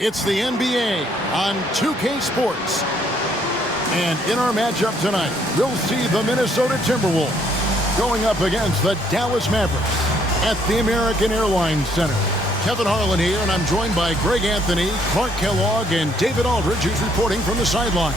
It's the NBA on 2K Sports. And in our matchup tonight, we'll see the Minnesota Timberwolves going up against the Dallas Mavericks at the American Airlines Center. Kevin Harlan here, and I'm joined by Greg Anthony, Clark Kellogg, and David Aldridge, who's reporting from the sideline.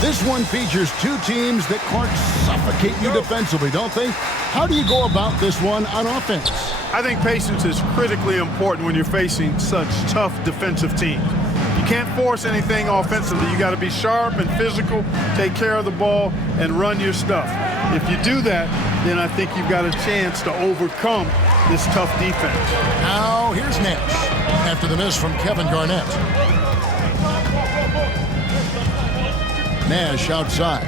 This one features two teams that, Clark, suffocate you defensively, don't they? How do you go about this one on offense? I think patience is critically important when you're facing such tough defensive teams. You can't force anything offensively. You got to be sharp and physical, take care of the ball, and run your stuff. If you do that, then I think you've got a chance to overcome this tough defense. Now, here's Nash after the miss from Kevin Garnett. Nash outside.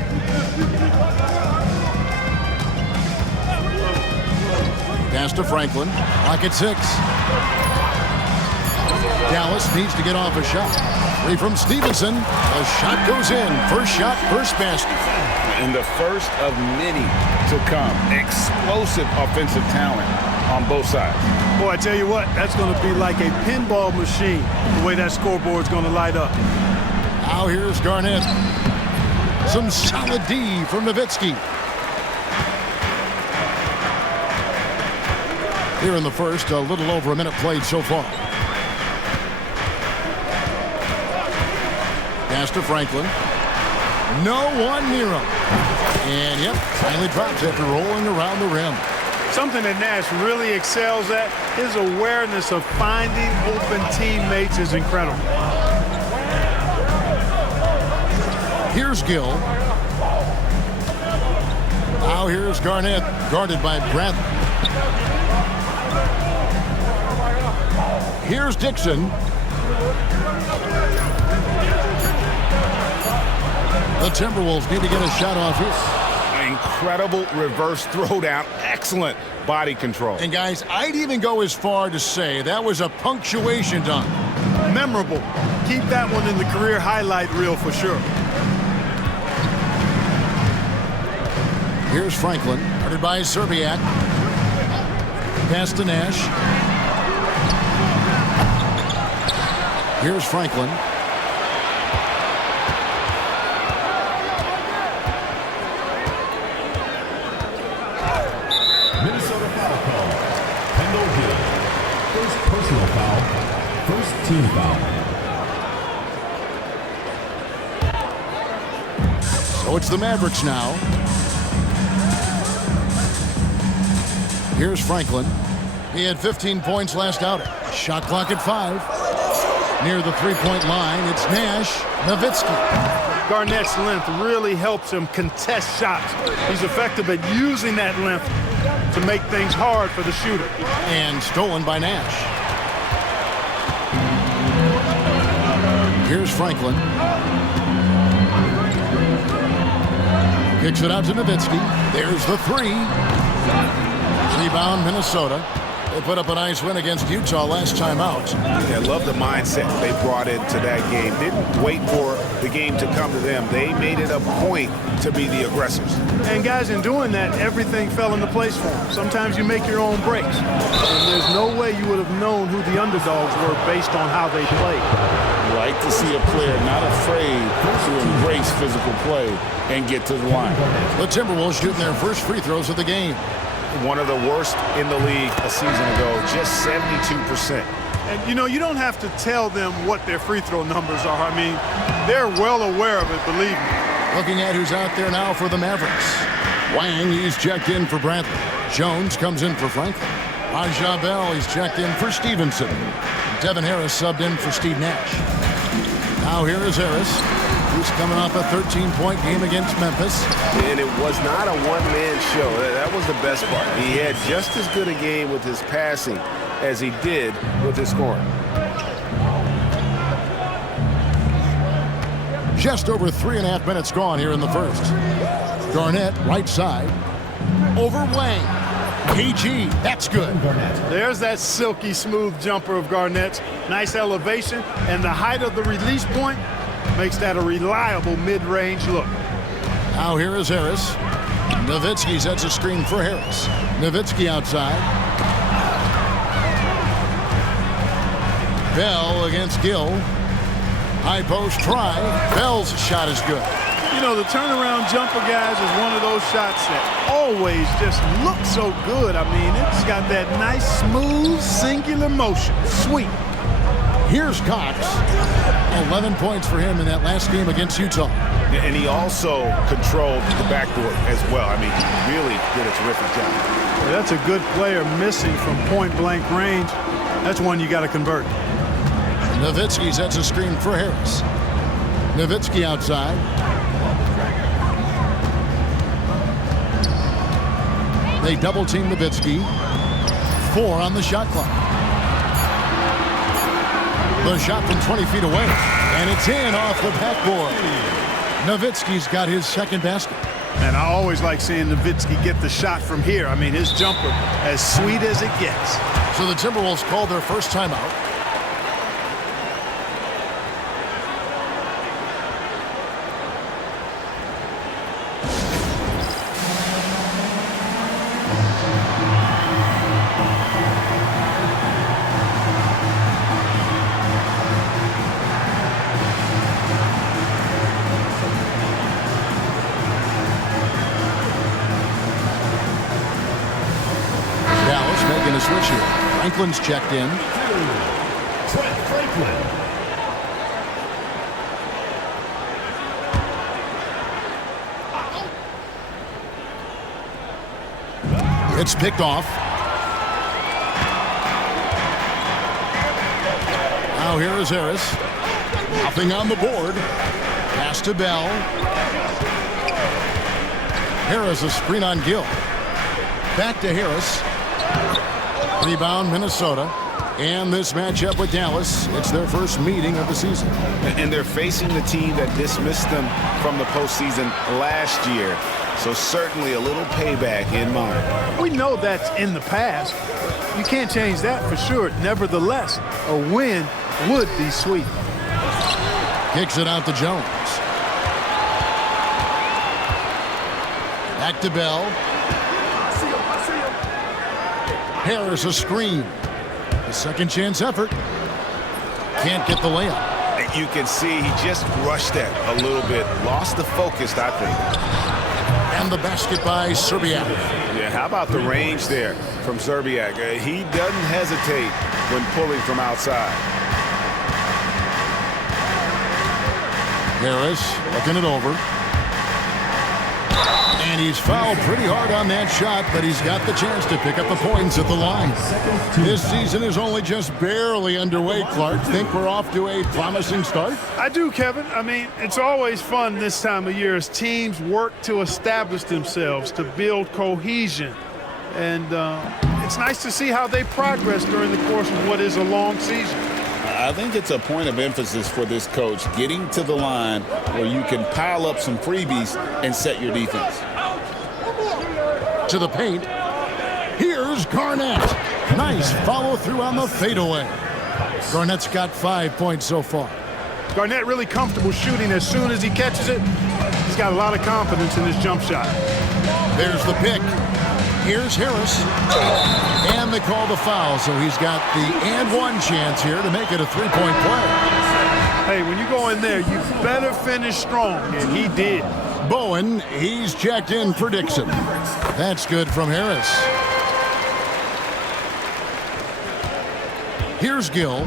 Pass to Franklin. Clock at 6. Dallas needs to get off a shot. Free from Stevenson. The shot goes in. First shot, first basket. And the first of many to come. Explosive offensive talent on both sides. Boy, I tell you what, that's going to be like a pinball machine, the way that scoreboard's going to light up. Now here's Garnett. Some solid D from Nowitzki. Here in the first, a little over a minute played so far. Pass to Franklin. No one near him. And, yep, finally drops after rolling around the rim. Something that Nash really excels at, his awareness of finding open teammates is incredible. Here's Gill. Now here's Garnett, guarded by Bradley. Here's Dixon. The Timberwolves need to get a shot off here. Incredible reverse throwdown. Excellent body control. And guys, I'd even go as far to say that was a punctuation dunk. Memorable. Keep that one in the career highlight reel for sure. Here's Franklin, guarded by Serbiak. Pass to Nash. Here's Franklin. Minnesota foul call. Kendall Hill. First personal foul. First team foul. So it's the Mavericks now. Here's Franklin. He had 15 points last outing. Shot clock at 5. Near the three-point line, it's Nash. Nowitzki. Garnett's length really helps him contest shots. He's effective at using that length to make things hard for the shooter. And stolen by Nash. Here's Franklin. Kicks it out to Nowitzki. There's the 3. Rebound, Minnesota. They put up a nice win against Utah last time out. I love the mindset they brought into that game. Didn't wait for the game to come to them. They made it a point to be the aggressors. And guys, in doing that, everything fell into place for them. Sometimes you make your own breaks. And there's no way you would have known who the underdogs were based on how they played. Like to see a player not afraid to embrace physical play and get to the line. The Timberwolves shooting their first free throws of the game. One of the worst in the league a season ago, just 72%. And, you know, you don't have to tell them what their free throw numbers are. I mean, they're well aware of it, believe me. Looking at who's out there now for the Mavericks. Wang, he's checked in for Bradley. Jones comes in for Franklin. Raja Bell, he's checked in for Stevenson. Devin Harris subbed in for Steve Nash. Now here is Harris, who's coming off a 13-point game against Memphis. And it was not a one-man show. That was the best part. He had just as good a game with his passing as he did with his scoring. Just over 3.5 minutes gone here in the first. Garnett, right side. Over Wang. KG, that's good. There's that silky smooth jumper of Garnett's. Nice elevation, and the height of the release point makes that a reliable mid-range look. Now here is Harris. Nowitzki sets a screen for Harris. Nowitzki outside. Bell against Gill. High post try. Bell's shot is good. You know, the turnaround jumper, guys, is one of those shots that always just looks so good. I mean, it's got that nice, smooth, singular motion. Sweet. Here's Cox. 11 points for him in that last game against Utah. And he also controlled the backboard as well. I mean, he really did a terrific job. That's a good player missing from point-blank range. That's one you got to convert. Nowitzki sets a screen for Harris. Nowitzki outside. They double-team Nowitzki. 4 on the shot clock. The shot from 20 feet away. And it's in off the backboard. Nowitzki's got his second basket. And I always like seeing Nowitzki get the shot from here. I mean, his jumper as sweet as it gets. So the Timberwolves called their first timeout. Switch here. Franklin's checked in. Trent Franklin. It's picked off. Now here is Harris. Nothing on the board. Pass to Bell. Harris a screen on Gill. Back to Harris. Rebound Minnesota. And this matchup with Dallas, it's their first meeting of the season. And they're facing the team that dismissed them from the postseason last year. So certainly a little payback in mind. We know that's in the past. You can't change that for sure. Nevertheless, a win would be sweet. Kicks it out to Jones. Back to Bell. Harris a screen. A second chance effort. Can't get the layup. You can see he just rushed that a little bit. Lost the focus, I think. And the basket by Serbiak. Yeah, how about the range there from Serbiak? He doesn't hesitate when pulling from outside. Harris looking it over. And he's fouled pretty hard on that shot, but he's got the chance to pick up the points at the line. This season is only just barely underway, Clark. Think we're off to a promising start? I do, Kevin. I mean, it's always fun this time of year as teams work to establish themselves, to build cohesion. And it's nice to see how they progress during the course of what is a long season. I think it's a point of emphasis for this coach, getting to the line where you can pile up some freebies and set your defense. To the paint. Here's Garnett. Nice follow through on the fadeaway. Garnett's got 5 points so far. Garnett really comfortable shooting as soon as he catches it. He's got a lot of confidence in his jump shot. There's the pick. Here's Harris. And they call the foul, so he's got the and one chance here to make it a three-point play. Hey, when you go in there, you better finish strong, and he did. Bowen, he's checked in for Dixon. That's good from Harris. Here's Gill.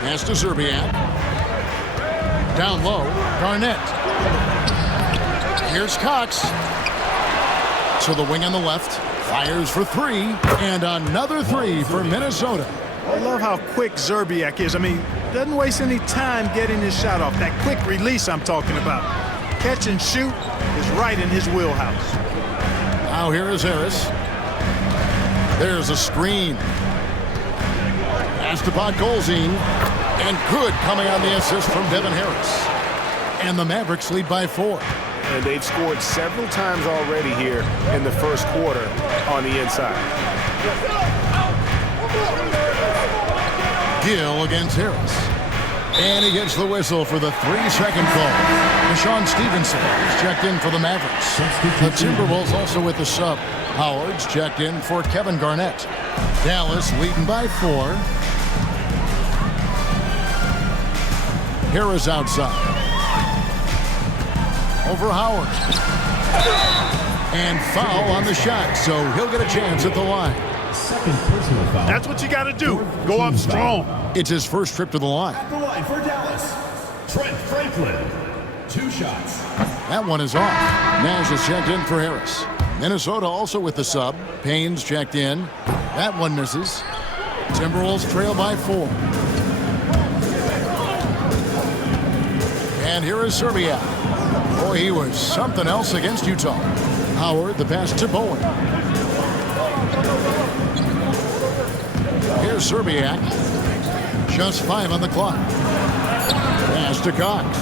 Pass to Serbiak. Down low, Garnett. Here's Cox. To the wing on the left. Fires for three. And another three for Minnesota. I love how quick Serbiak is. I mean, doesn't waste any time getting his shot off. That quick release I'm talking about. Catch and shoot is right in his wheelhouse. Now here is Harris. There's a screen. Esteban Golzine. And good coming on the assist from Devin Harris. And the Mavericks lead by 4. And they've scored several times already here in the first quarter on the inside. Gill against Harris. And he gets the whistle for the 3-second call. Deshaun Stevenson is checked in for the Mavericks. The Timberwolves also with the sub. Howard's checked in for Kevin Garnett. Dallas leading by 4. Harris outside. Over Howard. And foul on the shot, so he'll get a chance at the line. Second personal foul. That's what you got to do. Go up strong. It's his first trip to the line. At the line for Dallas, Trent Franklin. 2 shots. That one is off. Nash is checked in for Harris. Minnesota also with the sub. Payne's checked in. That one misses. Timberwolves trail by 4. And here is Serbiak. Boy, he was something else against Utah. Howard, the pass to Bowen. Here's Serbiak. Just 5 on the clock. Pass to Cox.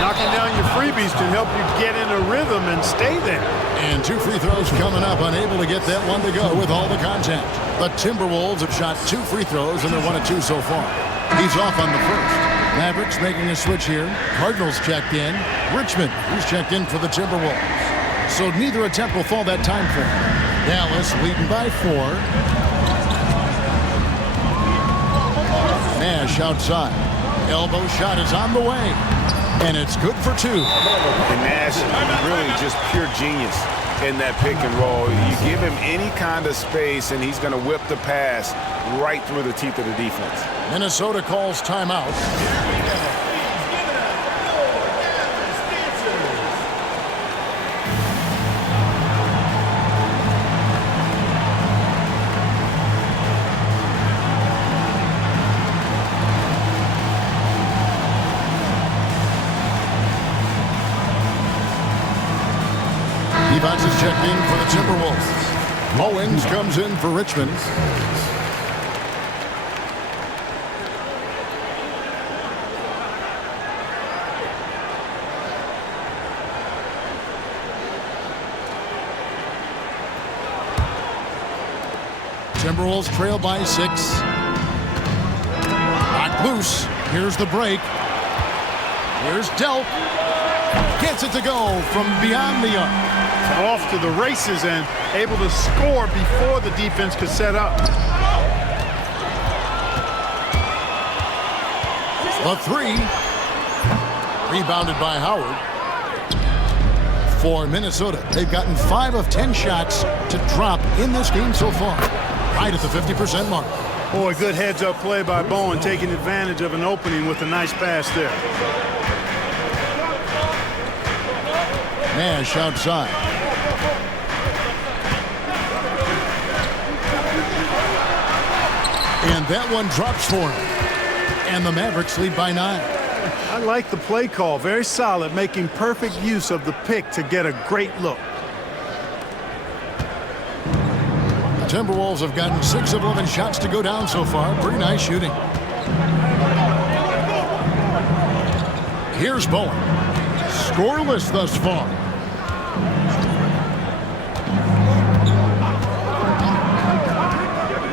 Knocking down your freebies can help you get in a rhythm and stay there. And 2 free throws coming up, unable to get that one to go with all the contact. The Timberwolves have shot 2 free throws, and they're 1 of 2 so far. He's off on the first. Mavericks making a switch here. Cardinals checked in. Richmond, who's checked in for the Timberwolves. So neither attempt will fall that time frame. Dallas leading by 4. Nash outside. Elbow shot is on the way. And it's good for 2. And Nash really just pure genius in that pick and roll. You give him any kind of space, and he's going to whip the pass right through the teeth of the defense. Minnesota calls timeout. Evans is checked in for the Timberwolves. Owens comes in for Richmond. Timberwolves trail by 6. Knocked loose. Here's the break. Here's Delp. Gets it to go from beyond the arc. Off to the races and able to score before the defense could set up. The 3. Rebounded by Howard. For Minnesota, they've gotten 5 of 10 shots to drop in this game so far. Right at the 50% mark. Boy, good heads-up play by Bowen, taking advantage of an opening with a nice pass there. Nash outside. And that one drops for him. And the Mavericks lead by 9. I like the play call. Very solid, making perfect use of the pick to get a great look. The Timberwolves have gotten 6 of 11 shots to go down so far. Pretty nice shooting. Here's Bowen. Scoreless thus far.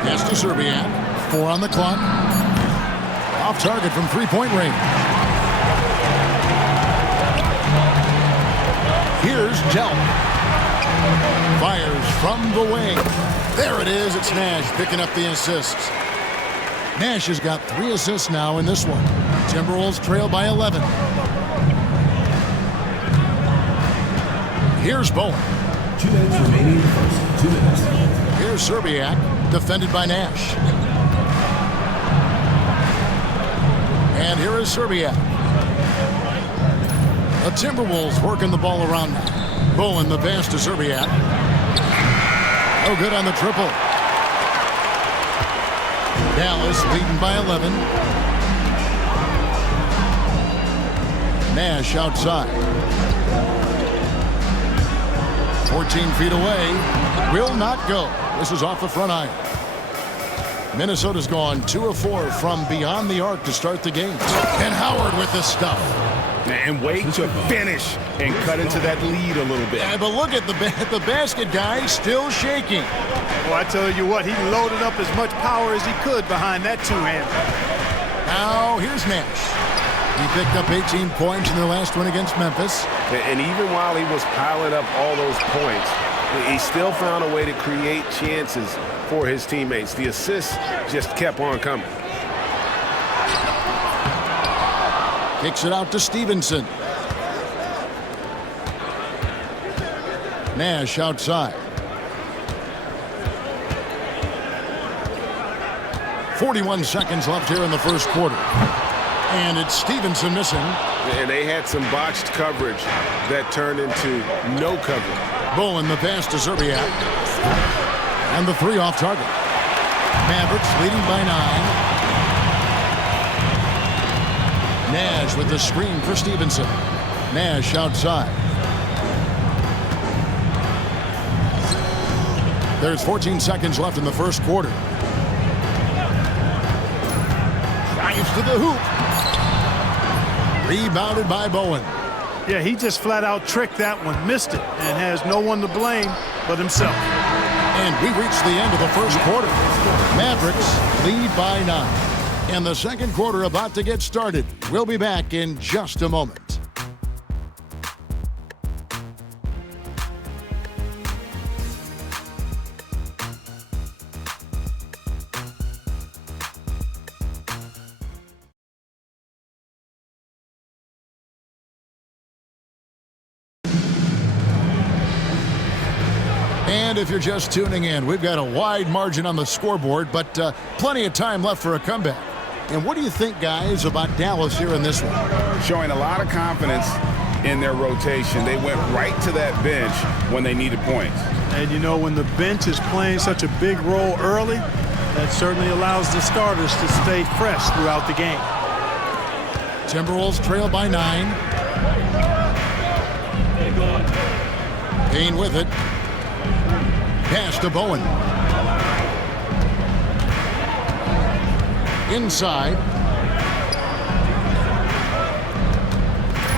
Pass to Serbiak. 4 on the clock. Off target from 3-point range. Here's Delp. Fires from the wing. There it is. It's Nash picking up the assists. Nash has got 3 assists now in this one. Timberwolves trail by 11. Here's Bowen. 2 minutes remaining in the first. 2 minutes. Here's Serbiak, defended by Nash. And here is Serbiak. The Timberwolves working the ball around now. Bowen the pass to Serbiak. No good on the triple. Dallas leading by 11. Nash outside. 14 feet away. Will not go. This is off the front iron. Minnesota's gone 2 of 4 from beyond the arc to start the game. And Howard with the stuff. And wait to finish and cut into that lead a little bit. Yeah, but look at the basket guy still shaking. Well, I tell you what, he loaded up as much power as he could behind that two-hander. Now here's Nash. He picked up 18 points in their last win against Memphis. And even while he was piling up all those points, he still found a way to create chances for his teammates. The assists just kept on coming. Kicks it out to Stevenson. Nash outside. 41 seconds left here in the first quarter. And it's Stevenson missing. And they had some botched coverage that turned into no coverage. Bowen the pass to Zerbiak. And the 3 off target. Mavericks leading by 9. Nash with the screen for Stevenson. Nash outside. There's 14 seconds left in the first quarter. Drives to the hoop. Rebounded by Bowen. Yeah, he just flat out tricked that one, missed it, and has no one to blame but himself. And we reached the end of the first quarter. Mavericks lead by 9. And the second quarter about to get started. We'll be back in just a moment. And if you're just tuning in, we've got a wide margin on the scoreboard, but plenty of time left for a comeback. And what do you think, guys, about Dallas here in this one? Showing a lot of confidence in their rotation. They went right to that bench when they needed points. And, you know, when the bench is playing such a big role early, that certainly allows the starters to stay fresh throughout the game. Timberwolves trail by 9. Payne with it. Pass to Bowen. Inside.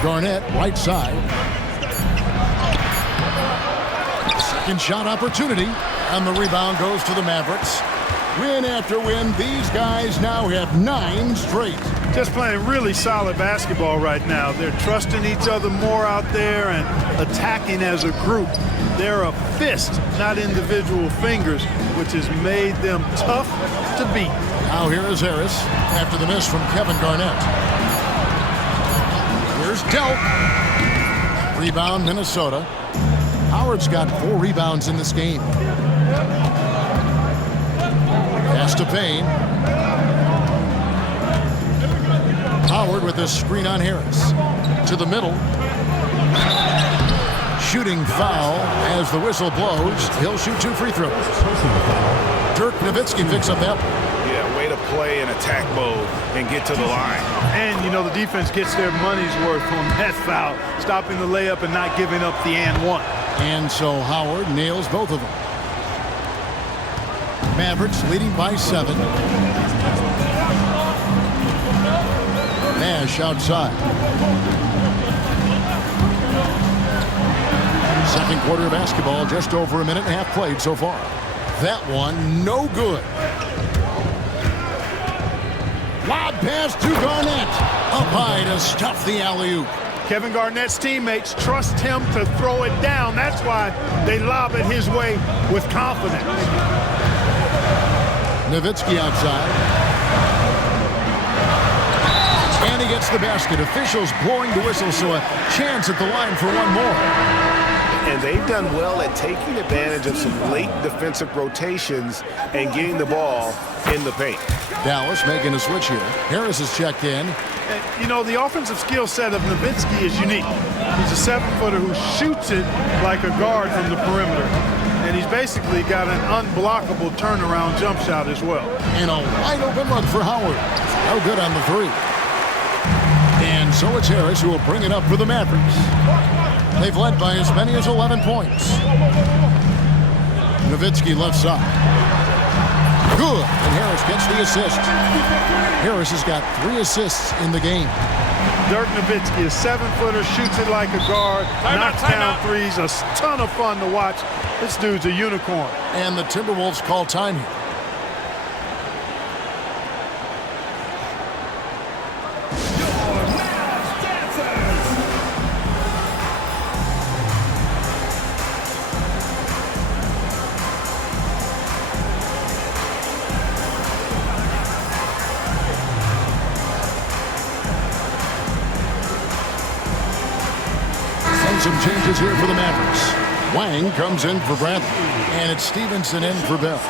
Garnett, right side. Second shot opportunity. And the rebound goes to the Mavericks. Win after win, these guys now have 9 straight. Just playing really solid basketball right now. They're trusting each other more out there and attacking as a group. They're a fist, not individual fingers, which has made them tough to beat. Now here is Harris after the miss from Kevin Garnett. Here's Delk. Rebound, Minnesota. Howard's got 4 rebounds in this game. Pass to Payne. Howard with this screen on Harris. To the middle. Shooting foul as the whistle blows. He'll shoot 2 free throws. Dirk Nowitzki picks up that one. Yeah, way to play in attack mode and get to the line. And, you know, the defense gets their money's worth on that foul, stopping the layup and not giving up the and one. And so Howard nails both of them. Mavericks leading by 7. Nash outside. Second quarter of basketball, just over a minute and a half played so far. That one, no good. Lob pass to Garnett. Up high to stuff the alley-oop. Kevin Garnett's teammates trust him to throw it down. That's why they lob it his way with confidence. Nowitzki outside. And he gets the basket. Officials blowing the whistle, so a chance at the line for one more. And they've done well at taking advantage of some late defensive rotations and getting the ball in the paint. Dallas making a switch here. Harris is checked in. And, you know, the offensive skill set of Nowitzki is unique. He's a 7-footer who shoots it like a guard from the perimeter. And he's basically got an unblockable turnaround jump shot as well. And a wide open look for Howard. No good on the 3. And so it's Harris who will bring it up for the Mavericks. They've led by as many as 11 points. Nowitzki left side. Good, and Harris gets the assist. Harris has got 3 assists in the game. Dirk Nowitzki, a 7-footer, shoots it like a guard, knocks down threes, a ton of fun to watch. This dude's a unicorn. And the Timberwolves call time here. Some changes here for the Mavericks. Wang comes in for Bradley, and it's Stevenson in for Bell.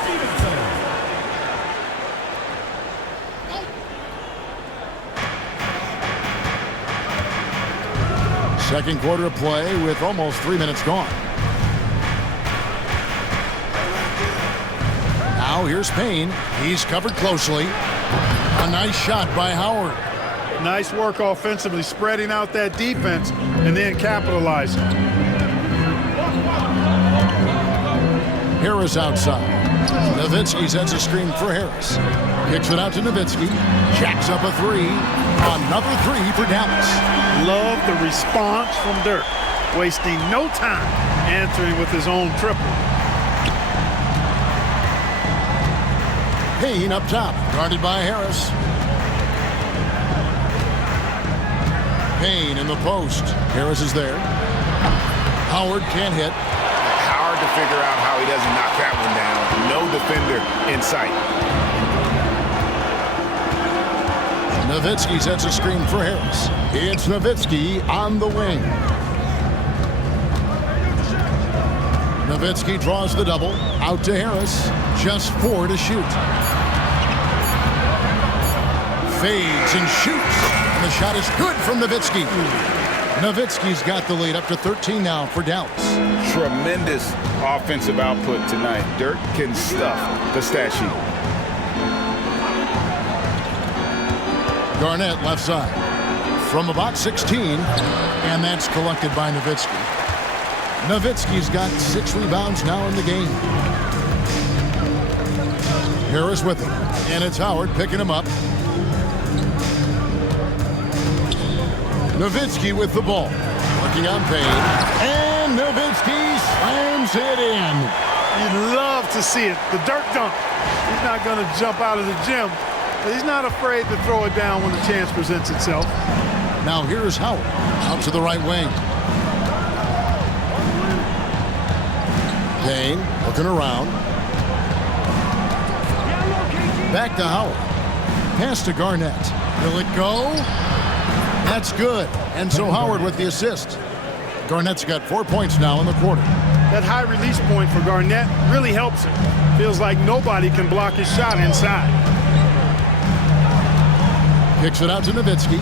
Second quarter of play with almost 3 minutes gone. Now here's Payne. He's covered closely. A nice shot by Howard. Nice work offensively, spreading out that defense and then capitalizing. Harris outside. Nowitzki sets a screen for Harris. Kicks it out to Nowitzki. Jacks up a 3. Another 3 for Dallas. Love the response from Dirk. Wasting no time answering with his own triple. Payne up top. Guarded by Harris. Payne in the post. Harris is there. Howard can't hit. Hard to figure out how he doesn't knock that one down. No defender in sight. Nowitzki sets a screen for Harris. It's Nowitzki on the wing. Nowitzki draws the double. Out to Harris. Just 4 to shoot. Fades and shoots. And the shot is good from Nowitzki. Nowitzki's got the lead up to 13 now for Dallas. Tremendous offensive output tonight. Dirk can stuff the stat sheet. Garnett left side. From about 16, and that's collected by Nowitzki. Nowitzki's got 6 rebounds now in the game. Harris with him, and it's Howard picking him up. Nowitzki with the ball. Working on Payne. And Nowitzki slams it in. You'd love to see it. The Dirk dunk. He's not going to jump out of the gym, but he's not afraid to throw it down when the chance presents itself. Now here's Howard. Out to the right wing. Payne looking around. Back to Howard. Pass to Garnett. Will it go? That's good. And so Howard with the assist. Garnett's got 4 points now in the quarter. That high release point for Garnett really helps him. Feels like nobody can block his shot inside. Kicks it out to Nowitzki.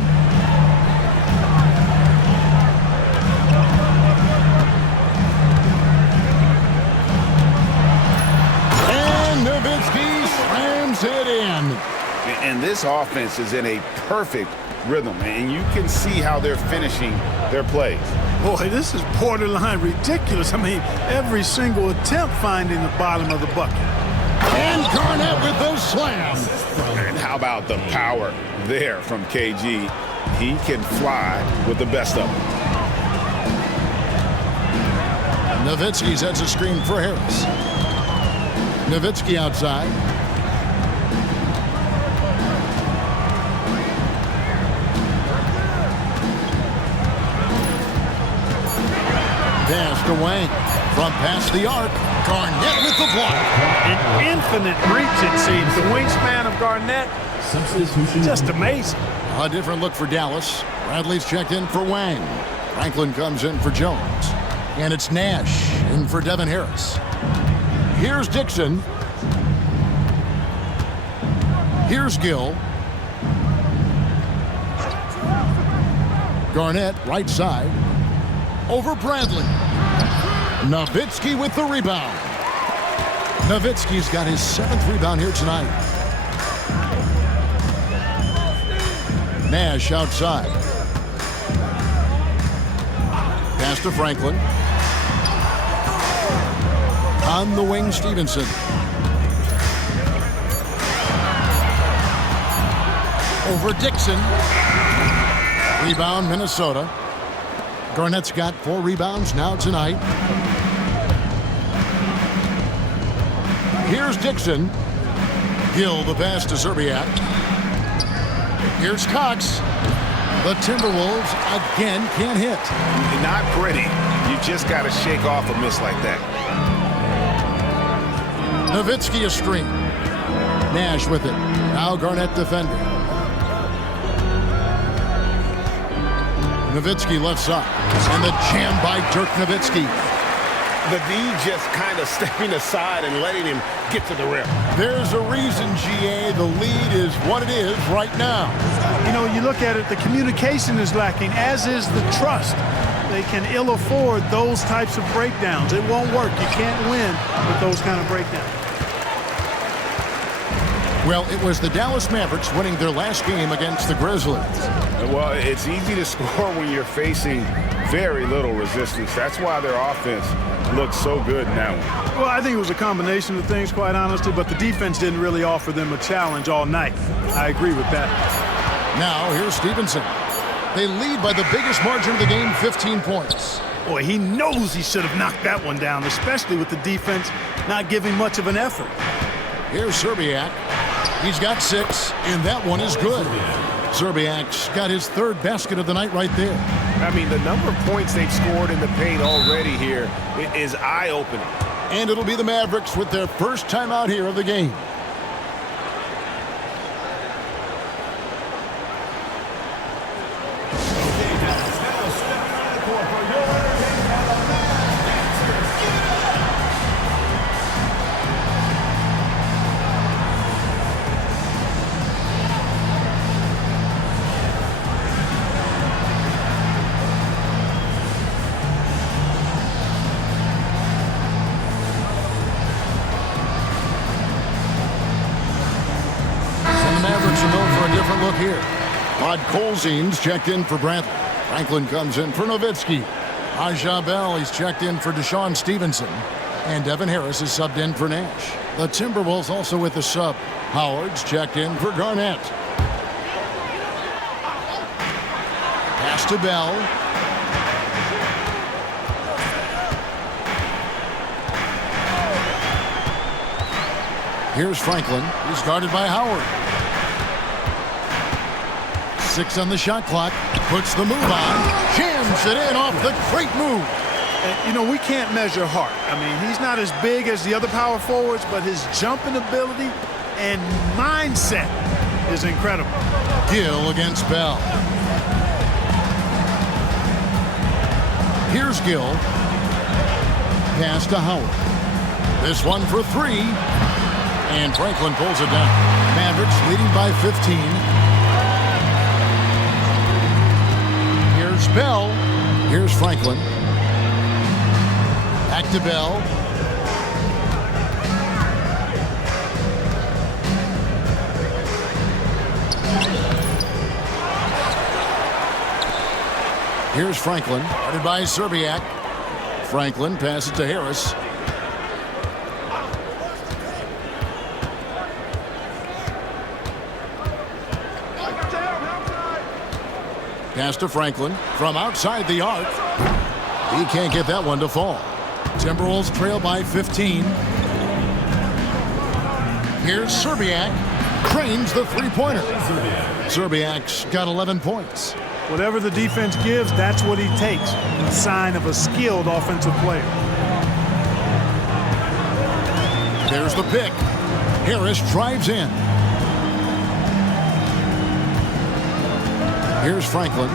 And Nowitzki slams it in. And this offense is in a perfect rhythm, and you can see how they're finishing their plays. Boy, this is borderline ridiculous. I mean, every single attempt finding the bottom of the bucket. And Garnett with the slam. And how about the power there from KG? He can fly with the best of them. Nowitzki sets a screen for Harris. Nowitzki outside. Pass to Wang. From past the arc. Garnett with the block. An infinite reach, it seems. The wingspan of Garnett, just amazing. A different look for Dallas. Bradley's checked in for Wang. Franklin comes in for Jones. And it's Nash in for Devin Harris. Here's Dixon. Here's Gill. Garnett, right side. Over Bradley. Nowitzki with the rebound. Nowitzki's got his 7th rebound here tonight. Nash outside. Pass to Franklin. On the wing, Stevenson. over Dixon. Rebound, Minnesota. Garnett's got 4 rebounds now tonight. Here's Dixon. Gill the pass to Zerbiak. Here's Cox. The Timberwolves again can't hit. Not pretty. You just got to shake off a miss like that. Nowitzki a screen. Nash with it. Now Garnett defending. Nowitzki left side. And the jam by Dirk Nowitzki. The D just kind of stepping aside and letting him get to the rim. There's a reason, GA, the lead is what it is right now. You know, you look at it, the communication is lacking, as is the trust. They can ill afford those types of breakdowns. It won't work. You can't win with those kind of breakdowns. Well, it was the Dallas Mavericks winning their last game against the Grizzlies. Well, it's easy to score when you're facing very little resistance. That's why their offense looked so good in that one. Well, I think it was a combination of things, quite honestly, but the defense didn't really offer them a challenge all night. I agree with that. Now, here's Stevenson. They lead by the biggest margin of the game, 15 points. Boy, he knows he should have knocked that one down, especially with the defense not giving much of an effort. Here's Zerbiak. He's got 6, and that one is good. Zerbiak's got his 3rd basket of the night right there. I mean, the number of points they've scored in the paint already here is eye-opening. And it'll be the Mavericks with their first time out here of the game. Look here. Rod Colzine's checked in for Brantley. Franklin comes in for Nowitzki. Aja Bell, he's checked in for Deshaun Stevenson. And Devin Harris is subbed in for Nash. The Timberwolves also with the sub. Howard's checked in for Garnett. Pass to Bell. Here's Franklin. He's guarded by Howard. 6 on the shot clock. Puts the move on. Jams it in off the great move. And, you know, we can't measure Hart. I mean, he's not as big as the other power forwards, but his jumping ability and mindset is incredible. Gill against Bell. Here's Gill. Pass to Howard. This one for 3. And Franklin pulls it down. Mavericks leading by 15. Here's Bell. Here's Franklin. Back to Bell. Here's Franklin. Guarded by Zerbiak. Franklin passes to Harris. Pass to Franklin from outside the arc. He can't get that one to fall. Timberwolves trail by 15. Here's Zerbiak. Cranes the three-pointer. Zerbiak's got 11 points. Whatever the defense gives, that's what he takes. A sign of a skilled offensive player. There's the pick. Harris drives in. Here's Franklin.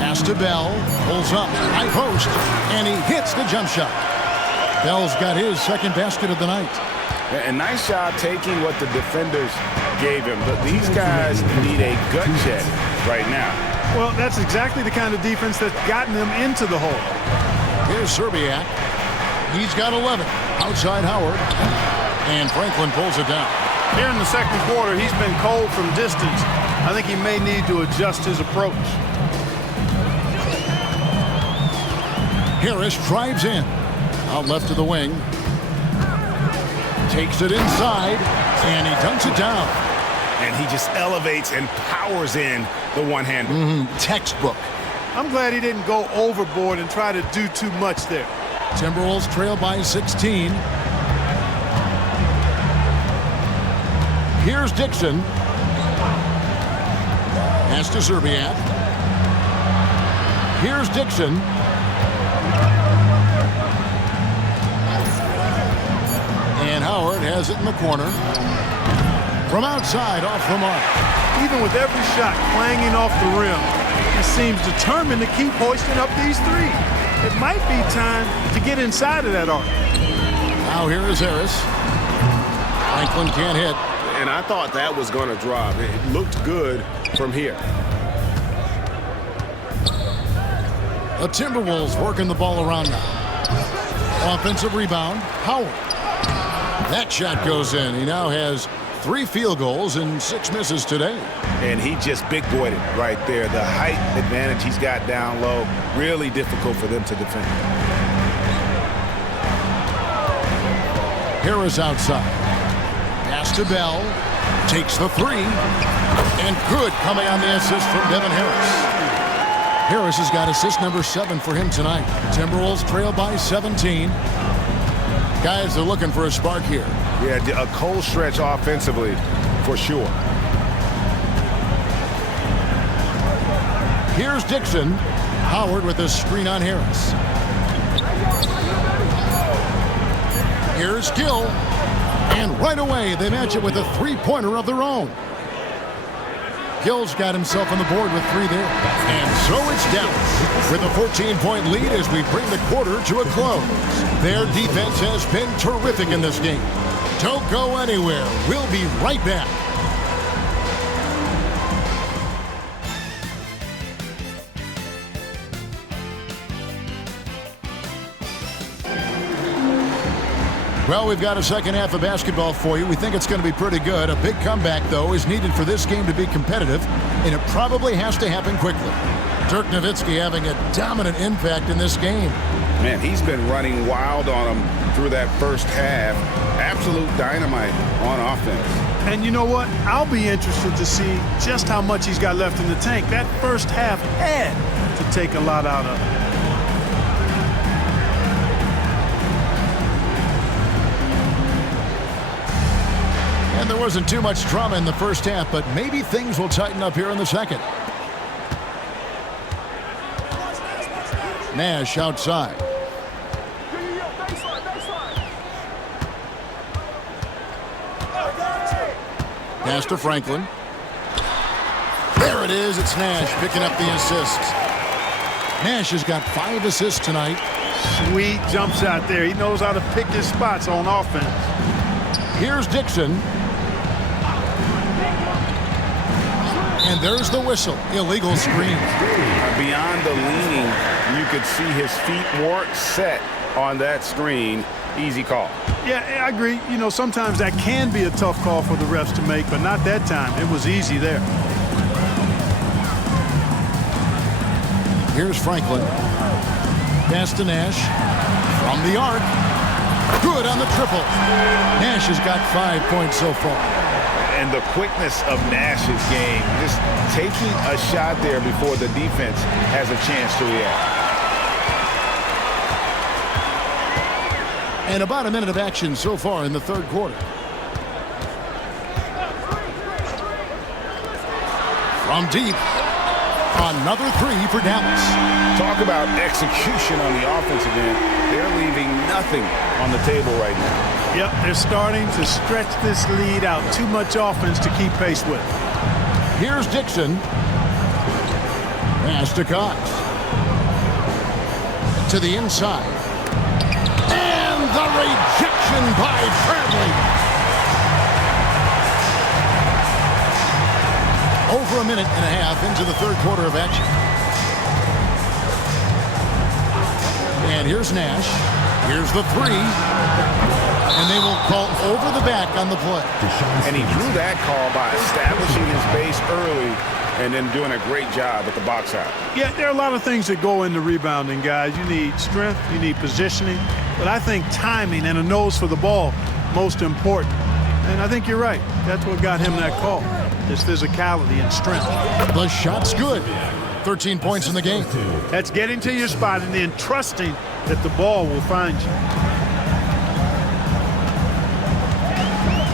Pass to Bell. Pulls up. High post. And he hits the jump shot. Bell's got his 2nd basket of the night. A nice job taking what the defenders gave him. But these guys need a gut check right now. Well, that's exactly the kind of defense that's gotten them into the hole. Here's Zerbiak. He's got 11. Outside Howard. And Franklin pulls it down. Here in the 2nd quarter, he's been cold from distance. I think he may need to adjust his approach. Harris drives in. Out left to the wing. Takes it inside. And he dunks it down. And he just elevates and powers in the one-hander. Textbook. I'm glad he didn't go overboard and try to do too much there. Timberwolves trail by 16. Here's Dixon. Pass to Zerbiak. Here's Dixon. And Howard has it in the corner. From outside, off the mark. Even with every shot clanging off the rim, he seems determined to keep hoisting up these threes. It might be time to get inside of that arc. Now here is Harris. Franklin can't hit. And I thought that was going to drop. It looked good from here. The Timberwolves working the ball around now. Offensive rebound, Howard. That shot goes in. He now has 3 field goals and 6 misses today. And he just big-boyed it right there. The height advantage he's got down low, really difficult for them to defend. Harris outside. Pass to Bell. Takes the 3. And good coming on the assist from Devin Harris. Harris has got assist number 7 for him tonight. Timberwolves trail by 17. Guys are looking for a spark here. Yeah, a cold stretch offensively for sure. Here's Dixon. Howard with a screen on Harris. Here's Gill. And right away, they match it with a 3-pointer of their own. Gill's got himself on the board with 3 there. And so it's Dallas with a 14-point lead as we bring the quarter to a close. Their defense has been terrific in this game. Don't go anywhere. We'll be right back. Well, we've got a second half of basketball for you. We think it's going to be pretty good. A big comeback, though, is needed for this game to be competitive, and it probably has to happen quickly. Dirk Nowitzki having a dominant impact in this game. Man, he's been running wild on them through that first half. Absolute dynamite on offense. And you know what? I'll be interested to see just how much he's got left in the tank. That first half had to take a lot out of it. And there wasn't too much drama in the first half, but maybe things will tighten up here in the second. Nash outside. Pass to Franklin. There it is. It's Nash picking up the assist. Nash has got 5 assists tonight. Sweet jump shot there. He knows how to pick his spots on offense. Here's Dixon. And there's the whistle. Illegal screen. Beyond the leaning, you could see his feet weren't set on that screen. Easy call. Yeah, I agree. You know, sometimes that can be a tough call for the refs to make, but not that time. It was easy there. Here's Franklin. Pass to Nash. From the arc. Good on the triple. Nash has got 5 points so far. And the quickness of Nash's game, just taking a shot there before the defense has a chance to react. And about a minute of action so far in the third quarter. From deep, another 3 for Dallas. Talk about execution on the offensive end. They're leaving nothing on the table right now. Yep, they're starting to stretch this lead out. Too much offense to keep pace with. Here's Dixon. Pass to Cox. To the inside. And the rejection by Bradley. Over a minute and a half into the third quarter of action. And here's Nash. Here's the 3. And they will call over the back on the play. And he drew that call by establishing his base early and then doing a great job at the box out. Yeah, there are a lot of things that go into rebounding, guys. You need strength, you need positioning, but I think timing and a nose for the ball, most important. And I think you're right. That's what got him that call, his physicality and strength. The shot's good. 13 points in the game. That's getting to your spot and then trusting that the ball will find you.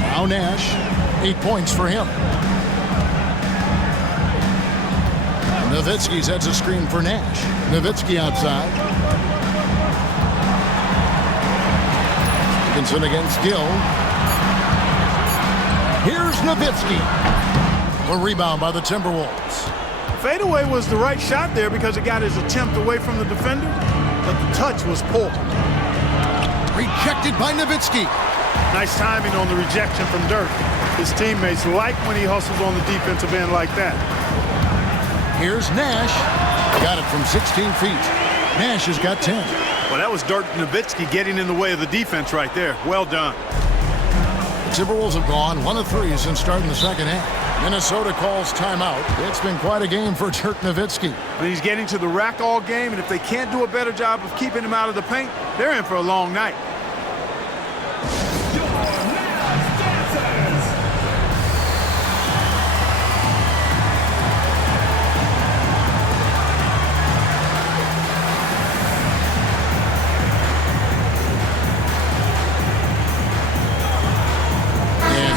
Now Nash, 8 points for him. Nowitzki sets a screen for Nash. Nowitzki outside. Stevenson against Gill. Here's Nowitzki. A rebound by the Timberwolves. Fadeaway was the right shot there because it got his attempt away from the defender, but the touch was poor. Rejected by Nowitzki. Nice timing on the rejection from Dirk. His teammates like when he hustles on the defensive end like that. Here's Nash. Got it from 16 feet. Nash has got 10. Well, that was Dirk Nowitzki getting in the way of the defense right there. Well done. The Timberwolves have gone 1 of 3 since starting the second half. Minnesota calls timeout. It's been quite a game for Dirk Nowitzki. But he's getting to the rack all game, and if they can't do a better job of keeping him out of the paint, they're in for a long night.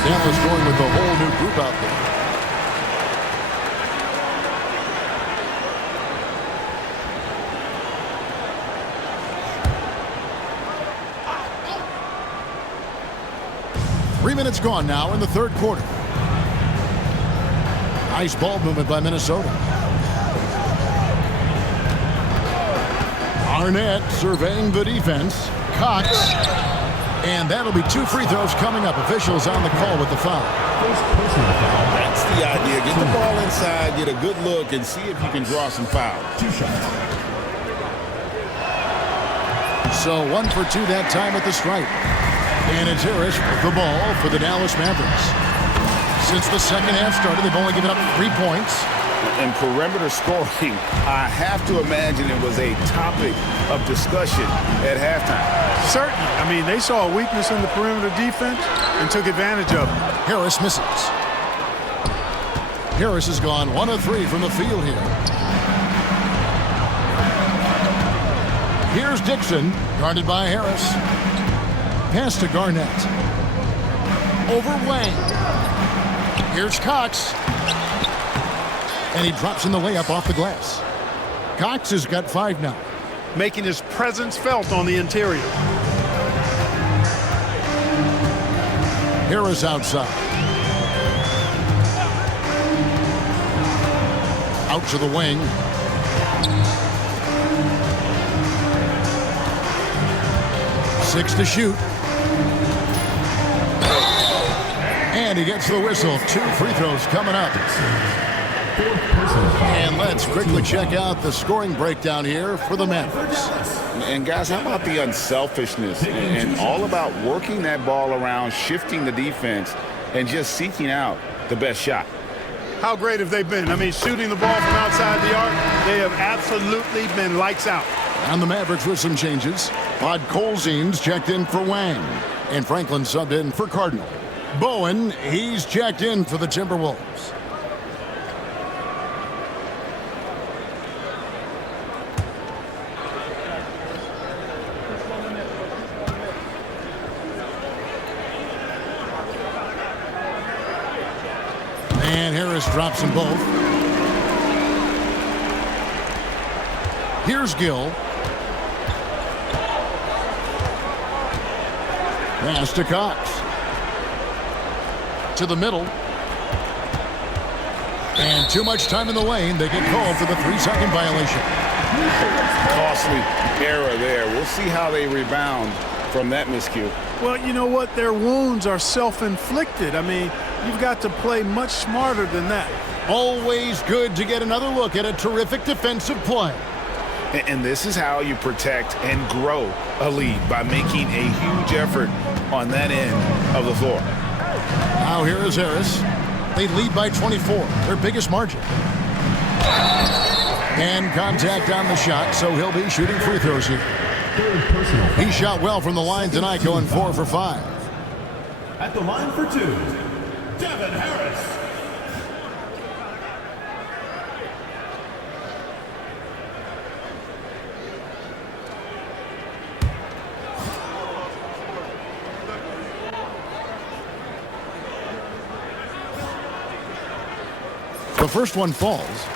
Dallas going with the whole new group out there. Three minutes gone now in the third quarter. Nice ball movement by Minnesota. Arnett surveying the defense. Cox. And that'll be 2 free throws coming up. Officials on the call with the foul. That's the idea. Get the ball inside, get a good look, and see if you can draw some fouls. 2 shots. So 1 for 2 that time at the stripe. And it's Harris with the ball for the Dallas Mavericks. Since the second half started, they've only given up 3 points. In perimeter scoring, I have to imagine it was a topic of discussion at halftime. Certainly. I mean, they saw a weakness in the perimeter defense and took advantage of it. Harris misses. Harris has gone 1 of 3 from the field here. Here's Dixon, guarded by Harris. Pass to Garnett. Over Wang. Here's Cox. And he drops in the layup off the glass. Cox has got 5 now. Making his presence felt on the interior. Harris outside. Out to the wing. Six to shoot. And he gets the whistle. 2 free throws coming up. And let's quickly check out the scoring breakdown here for the Mavericks. And guys, how about the unselfishness and all about working that ball around, shifting the defense, and just seeking out the best shot? How great have they been? I mean, shooting the ball from outside the arc, they have absolutely been lights out. And the Mavericks with some changes. Pod Colzine's checked in for Wang. And Franklin subbed in for Cardinal. Bowen, he's checked in for the Timberwolves. And Harris drops them both. Here's Gill. Pass to Cox. To the middle. And too much time in the lane. They get called for the 3-second violation. Costly error there. We'll see how they rebound from that miscue. Well, you know what? Their wounds are self-inflicted. I mean, you've got to play much smarter than that. Always good to get another look at a terrific defensive play. And this is how you protect and grow a lead, by making a huge effort on that end of the floor. Now here is Harris. They lead by 24, their biggest margin. And contact on the shot, so he'll be shooting free throws here. He shot well from the line tonight, going 4 for 5. At the line for two, Devin Harris. The first one falls.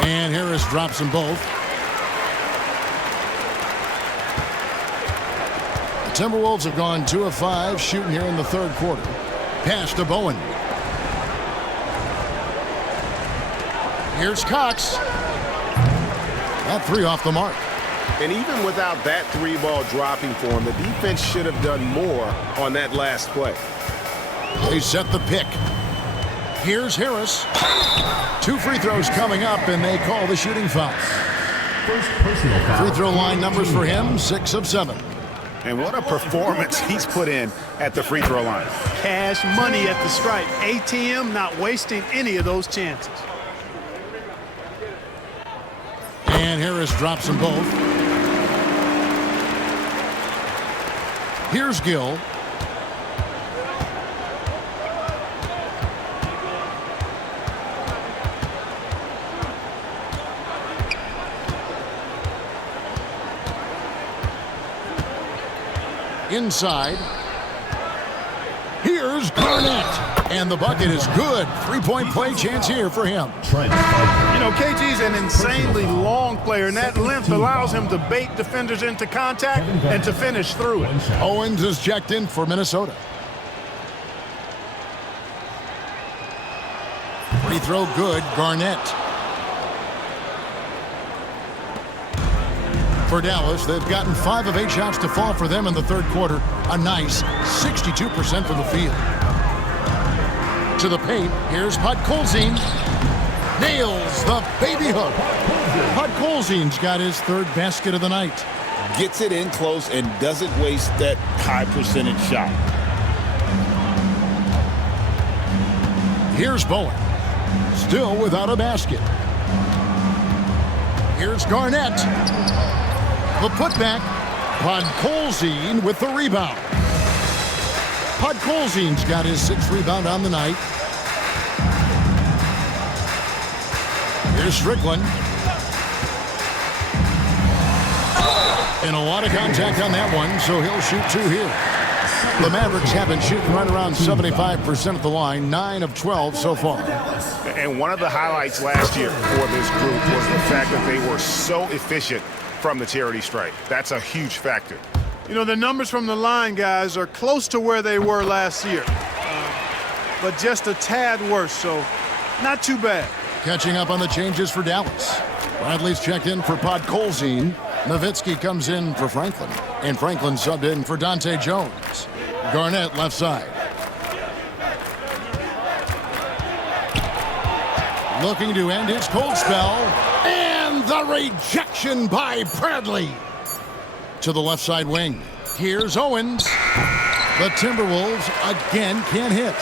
And Harris drops them both. The Timberwolves have gone 2 of 5 shooting here in the third quarter. Pass to Bowen. Here's Cox. That three off the mark. And even without that three ball dropping for him, the defense should have done more on that last play. They set the pick. Here's Harris. 2 free throws coming up, and they call the shooting foul. First personal foul. Free throw line numbers for him, 6 of 7. And what a performance he's put in at the free throw line. Cash money at the stripe. ATM not wasting any of those chances. And Harris drops them both. Here's Gill. Inside. Here's Garnett. And the bucket is good. 3-point play chance here for him. You know, KG's an insanely long player, and that length allows him to bait defenders into contact and to finish through it. Owens is checked in for Minnesota. Free throw good, Garnett. For Dallas, they've gotten 5 of 8 shots to fall for them in the third quarter. A nice 62% from the field. To the paint, here's Podkolzin. Nails the baby hook. Podkolzin's got his third basket of the night. Gets it in close and doesn't waste that high percentage shot. Here's Bowen. Still without a basket. Here's Garnett. The putback. Podkolzin with the rebound. Podkolzin's got his 6th rebound on the night. Here's Strickland. And a lot of contact on that one, so he'll shoot 2 here. The Mavericks have been shooting right around 75% at the line, 9 of 12 so far. And one of the highlights last year for this group was the fact that they were so efficient from the charity stripe. That's a huge factor. You know, the numbers from the line, guys, are close to where they were last year, but just a tad worse, so not too bad. Catching up on the changes for Dallas. Bradley's checked in for Podkolzin. Nowitzki comes in for Franklin. And Franklin subbed in for Dante Jones. Garnett left side. Looking to end his cold spell. And the rejection by Bradley. To the left side wing. Here's Owens. The Timberwolves again can't hit.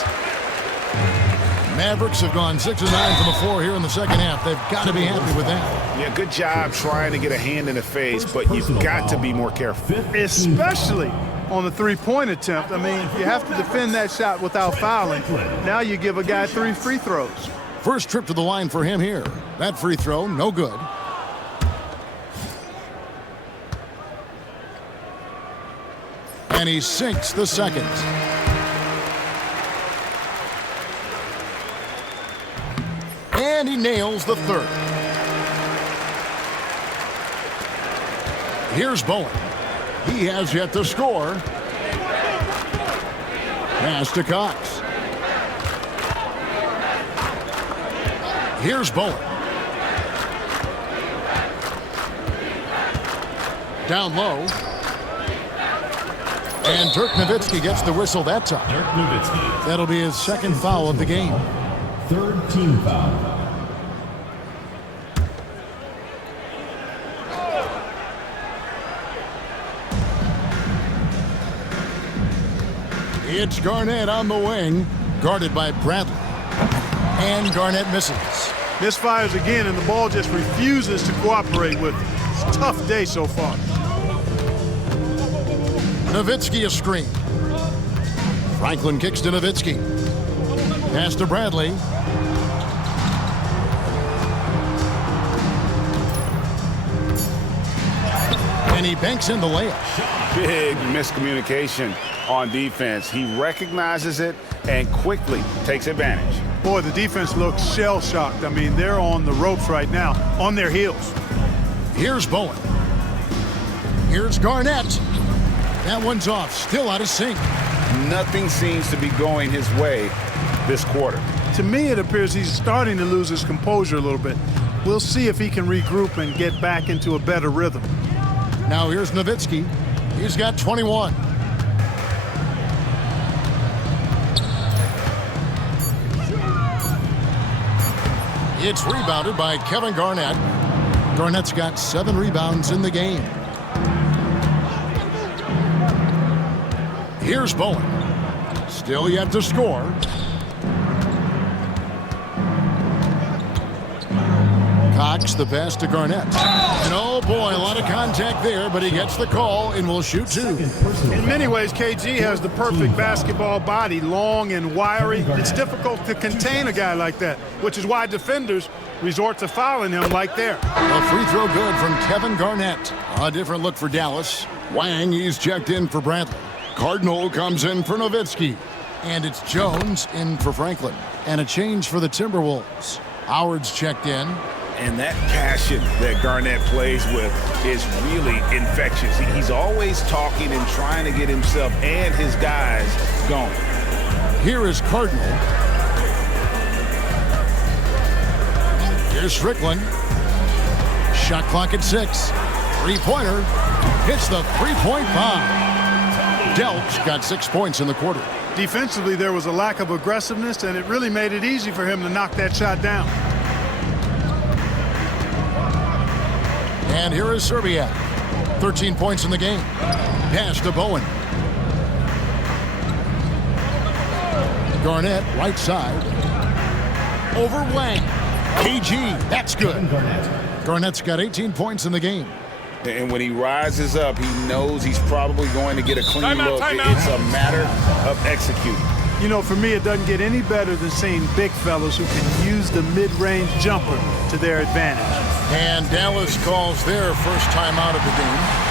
Mavericks have gone 6 of 9 from the floor here in the second half. They've got to be happy with that. Yeah, good job trying to get a hand in the face, but you've got to be more careful. Especially on the three-point attempt. I mean, you have to defend that shot without fouling. Now you give a guy 3 free throws. First trip to the line for him here. That free throw, no good. And he sinks the second. And he nails the third. Here's Bowen. He has yet to score. Pass to Cox. Here's Bowen. Down low. And Dirk Nowitzki gets the whistle that time. Dirk Nowitzki. That'll be his second foul of the game. 3rd team foul. It's Garnett on the wing, guarded by Bradley. And Garnett misses. Misfires again, and the ball just refuses to cooperate with it. It's a tough day so far. Nowitzki a screen. Franklin kicks to Nowitzki. Pass to Bradley. And he banks in the layup. Big miscommunication on defense. He recognizes it and quickly takes advantage. Boy, the defense looks shell-shocked. I mean, they're on the ropes right now, on their heels. Here's Bowen. Here's Garnett. That one's off, still out of sync. Nothing seems to be going his way this quarter. To me, it appears he's starting to lose his composure a little bit. We'll see if he can regroup and get back into a better rhythm. Now here's Nowitzki. He's got 21. It's rebounded by Kevin Garnett. Garnett's got 7 rebounds in the game. Here's Bowen. Still yet to score. Cox the pass to Garnett. And oh boy, a lot of contact there, but he gets the call and will shoot 2. In many ways, KG has the perfect basketball body, long and wiry. It's difficult to contain a guy like that, which is why defenders resort to fouling him like there. A free throw good from Kevin Garnett. A different look for Dallas. Wang, he's checked in for Bradley. Cardinal comes in for Nowitzki. And it's Jones in for Franklin. And a change for the Timberwolves. Howard's checked in. And that passion that Garnett plays with is really infectious. He's always talking and trying to get himself and his guys going. Here is Cardinal. Here's Strickland. Shot clock at 6. Three-pointer. Hits the three-point bomb. Delch got 6 points in the quarter. Defensively, there was a lack of aggressiveness, and it really made it easy for him to knock that shot down. And here is Serbia. 13 points in the game. Pass to Bowen. Garnett, right side. Over Wang. KG, that's good. Garnett's got 18 points in the game. And when he rises up, he knows he's probably going to get a clean look. It's a matter of executing. You know, for me, it doesn't get any better than seeing big fellas who can use the mid-range jumper to their advantage. And Dallas calls their first time out of the game.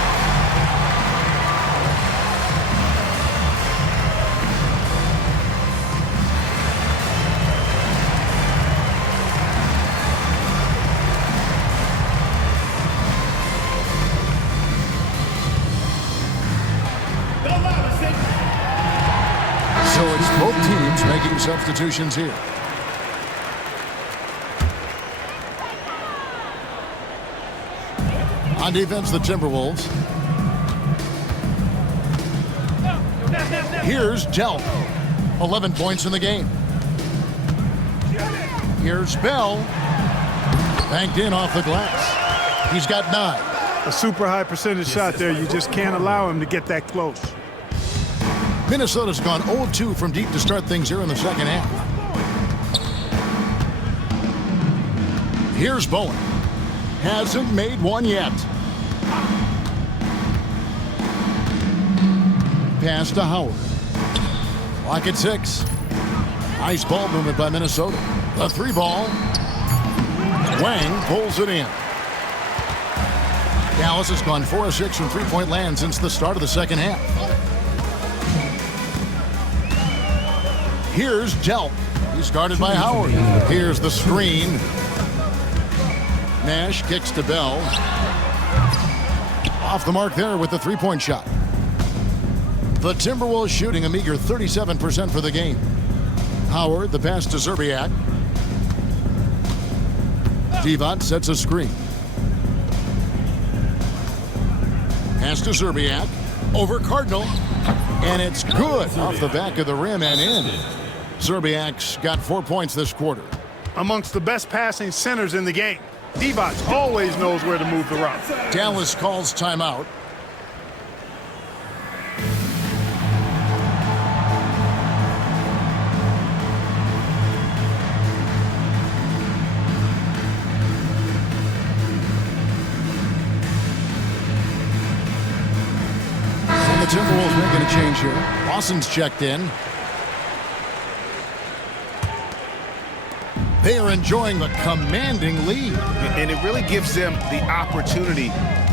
So it's both teams making substitutions here. On defense, the Timberwolves. Here's Delp. 11 points in the game. Here's Bell. Banked in off the glass. He's got 9. A super high percentage shot there. You just can't allow him to get that close. Minnesota's gone 0-2 from deep to start things here in the second half. Here's Bowen. Hasn't made one yet. Pass to Howard. Clock at 6. Nice ball movement by Minnesota. The 3-ball. Wang pulls it in. Dallas has gone 4 of 6 from three-point land since the start of the second half. Here's Delp. He's guarded by Howard. Here's the screen. Nash kicks to Bell. Off the mark there with the three-point shot. The Timberwolves shooting a meager 37% for the game. Howard, the pass to Zerbiak. Divac sets a screen. Pass to Zerbiak. Over Cardinal. And it's good off the back of the rim and in. Zerbiak's got 4 points this quarter. Amongst the best passing centers in the game. Divac always knows where to move the rock. Dallas calls timeout. the Timberwolves making a change here. Lawson's checked in. They are enjoying the commanding lead. And it really gives them the opportunity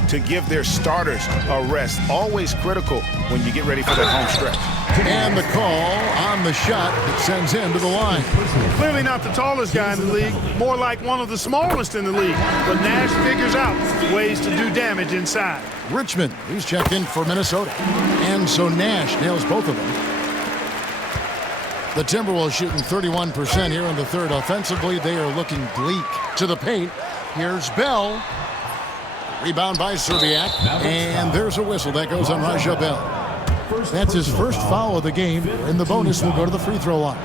to give their starters a rest. Always critical when you get ready for that home stretch. And the call on the shot that sends him to the line. Clearly not the tallest guy in the league, more like one of the smallest in the league. But Nash figures out ways to do damage inside. Richmond, he's checked in for Minnesota. And so Nash nails both of them. The Timberwolves shooting 31% here in the third. Offensively, they are looking bleak. To the paint, here's Bell. Rebound by Serbiak. And there's a whistle that goes on Raja Bell. That's his first foul of the game, and the bonus will go to the free throw line.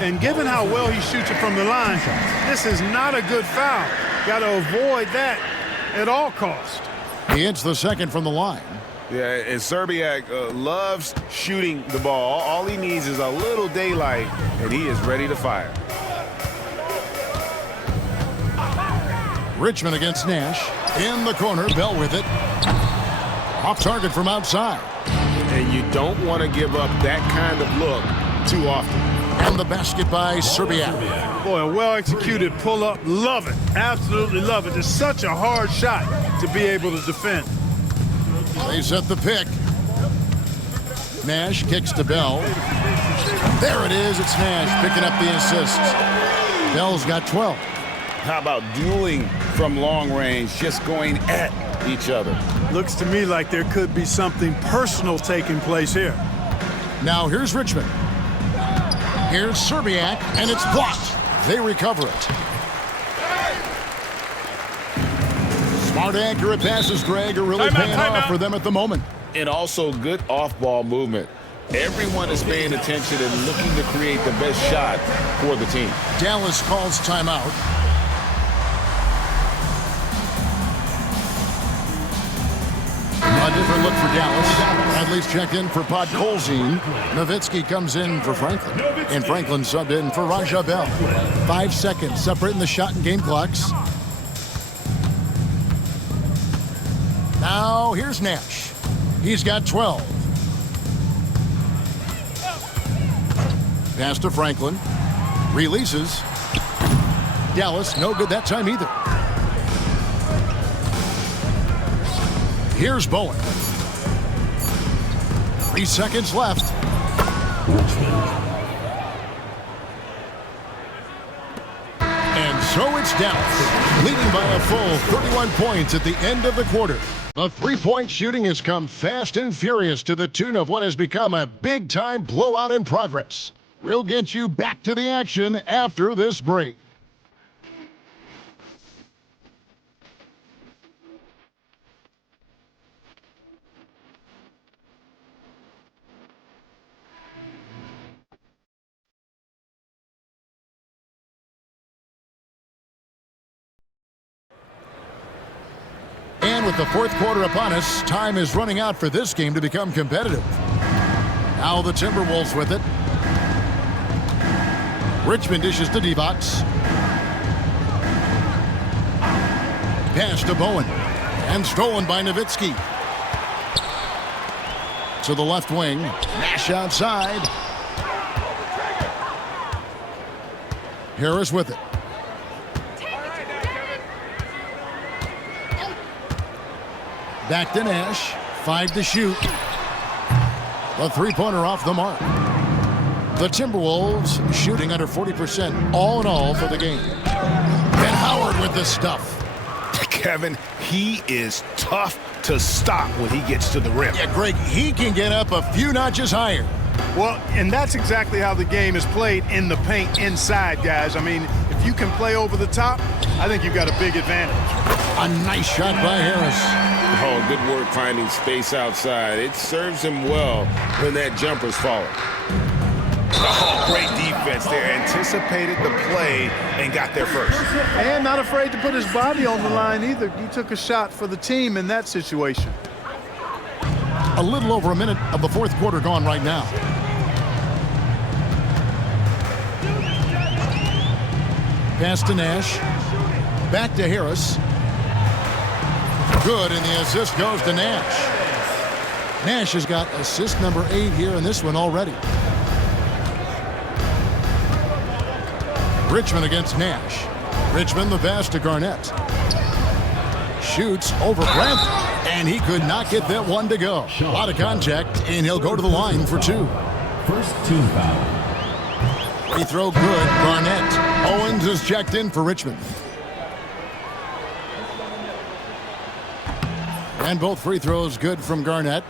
And given how well he shoots it from the line, this is not a good foul. Got to avoid that at all costs. He hits the second from the line. Yeah, and Serbiak loves shooting the ball. All he needs is a little daylight, and he is ready to fire. Richmond against Nash. In the corner, Bell with it. Off target from outside. And you don't want to give up that kind of look too often. And the basket by Serbiak. Boy, a well-executed pull-up. Love it. Absolutely love it. It's such a hard shot to be able to defend. They set the pick. Nash kicks to Bell. There it is. It's Nash picking up the assist. Bell's got 12. How about dueling from long range, just going at each other? Looks to me like there could be something personal taking place here. Now here's Richmond. Here's Serbiak, and it's blocked. They recover it. Smart, accurate passes, Greg, are really paying off for them at the moment. And also good off-ball movement. Everyone is paying attention and looking to create the best shot for the team. Dallas calls timeout. A different look for Dallas. Adley's checked in for Podkolzin. Nowitzki comes in for Franklin. And Franklin subbed in for Raja Bell. 5 seconds separating the shot and game clocks. Now here's Nash. He's got 12. Pass to Franklin. Releases. Dallas, no good that time either. Here's Bowen. 3 seconds left. And so it's Dallas, leading by a full 31 points at the end of the quarter. The three-point shooting has come fast and furious to the tune of what has become a big-time blowout in progress. We'll get you back to the action after this break. And with the fourth quarter upon us, time is running out for this game to become competitive. Now the Timberwolves with it. Richmond dishes to Divac. Pass to Bowen. And stolen by Nowitzki. To the left wing. Nash outside. Harris with it. Back to Nash. 5 to shoot. The three-pointer off the mark. The Timberwolves shooting under 40% all in all for the game. And Howard with the stuff. Kevin, he is tough to stop when he gets to the rim. Yeah, Greg, he can get up a few notches higher. Well, and that's exactly how the game is played in the paint inside, guys. I mean, if you can play over the top, I think you've got a big advantage. A nice shot by Harris. Oh, good work finding space outside. It serves him well when that jumper's falling. Oh, great defense there. Anticipated the play and got there first. And not afraid to put his body on the line either. He took a shot for the team in that situation. A little over a minute of the fourth quarter gone right now. Pass to Nash. Back to Harris. Good, and the assist goes to Nash. Nash has got assist number 8 here in this one already. Richmond against Nash. Richmond the pass to Garnett. Shoots over Brandt, and he could not get that one to go. A lot of contact, and he'll go to the line for 2. First team foul. Free throw good, Garnett. Owens is checked in for Richmond. And both free throws good from Garnett.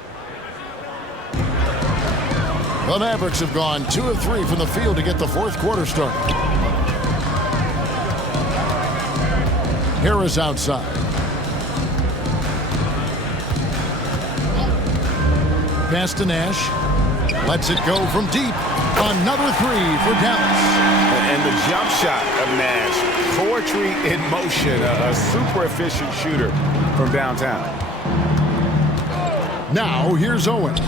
The Mavericks have gone 2 of 3 from the field to get the fourth quarter started. Harris outside. Pass to Nash. Lets it go from deep. Another 3 for Dallas. And the jump shot of Nash. Poetry in motion. A super efficient shooter from downtown. Now here's Owens.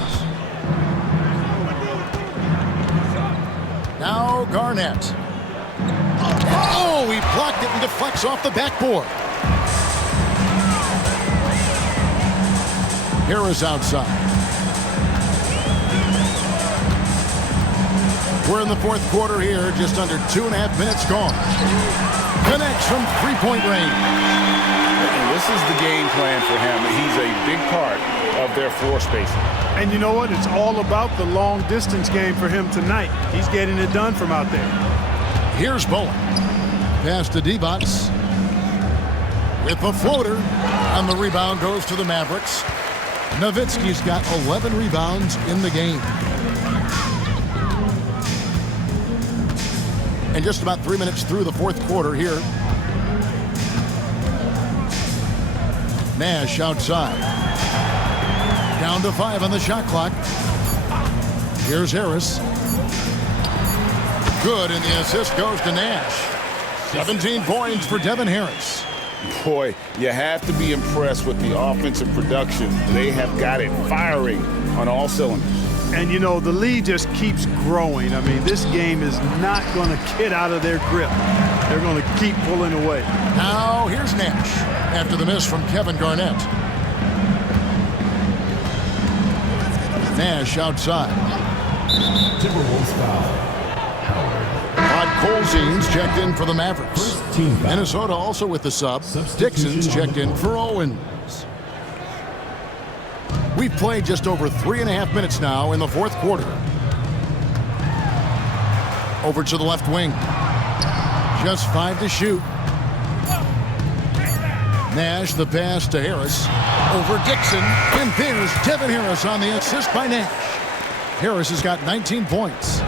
Now Garnett. Oh, he blocked it and deflects off the backboard. Harris outside. We're in the fourth quarter here, just under 2.5 minutes gone. Connects from three-point range. And this is the game plan for him. He's a big part of their floor spacing. And you know what? It's all about the long distance game for him tonight. He's getting it done from out there. Here's Bowen. Pass to Divac. With the floater. And the rebound goes to the Mavericks. Nowitzki's got 11 rebounds in the game. And just about 3 minutes through the fourth quarter here. Nash outside. Down to 5 on the shot clock. Here's Harris. Good, and the assist goes to Nash. 17 points for Devin Harris. Boy, you have to be impressed with the offensive production. They have got it firing on all cylinders. And, you know, the lead just keeps growing. I mean, this game is not going to get out of their grip. They're going to keep pulling away. Now, here's Nash after the miss from Kevin Garnett. Nash outside. Timberwolves foul. Colzine's checked in for the Mavericks. Minnesota also with the sub. Dixon's checked in for Owens. We've played just over 3.5 minutes now in the fourth quarter. Over to the left wing. Just 5 to shoot. Nash the pass to Harris. Over Dixon. And there's Devin Harris on the assist by Nash. Harris has got 19 points.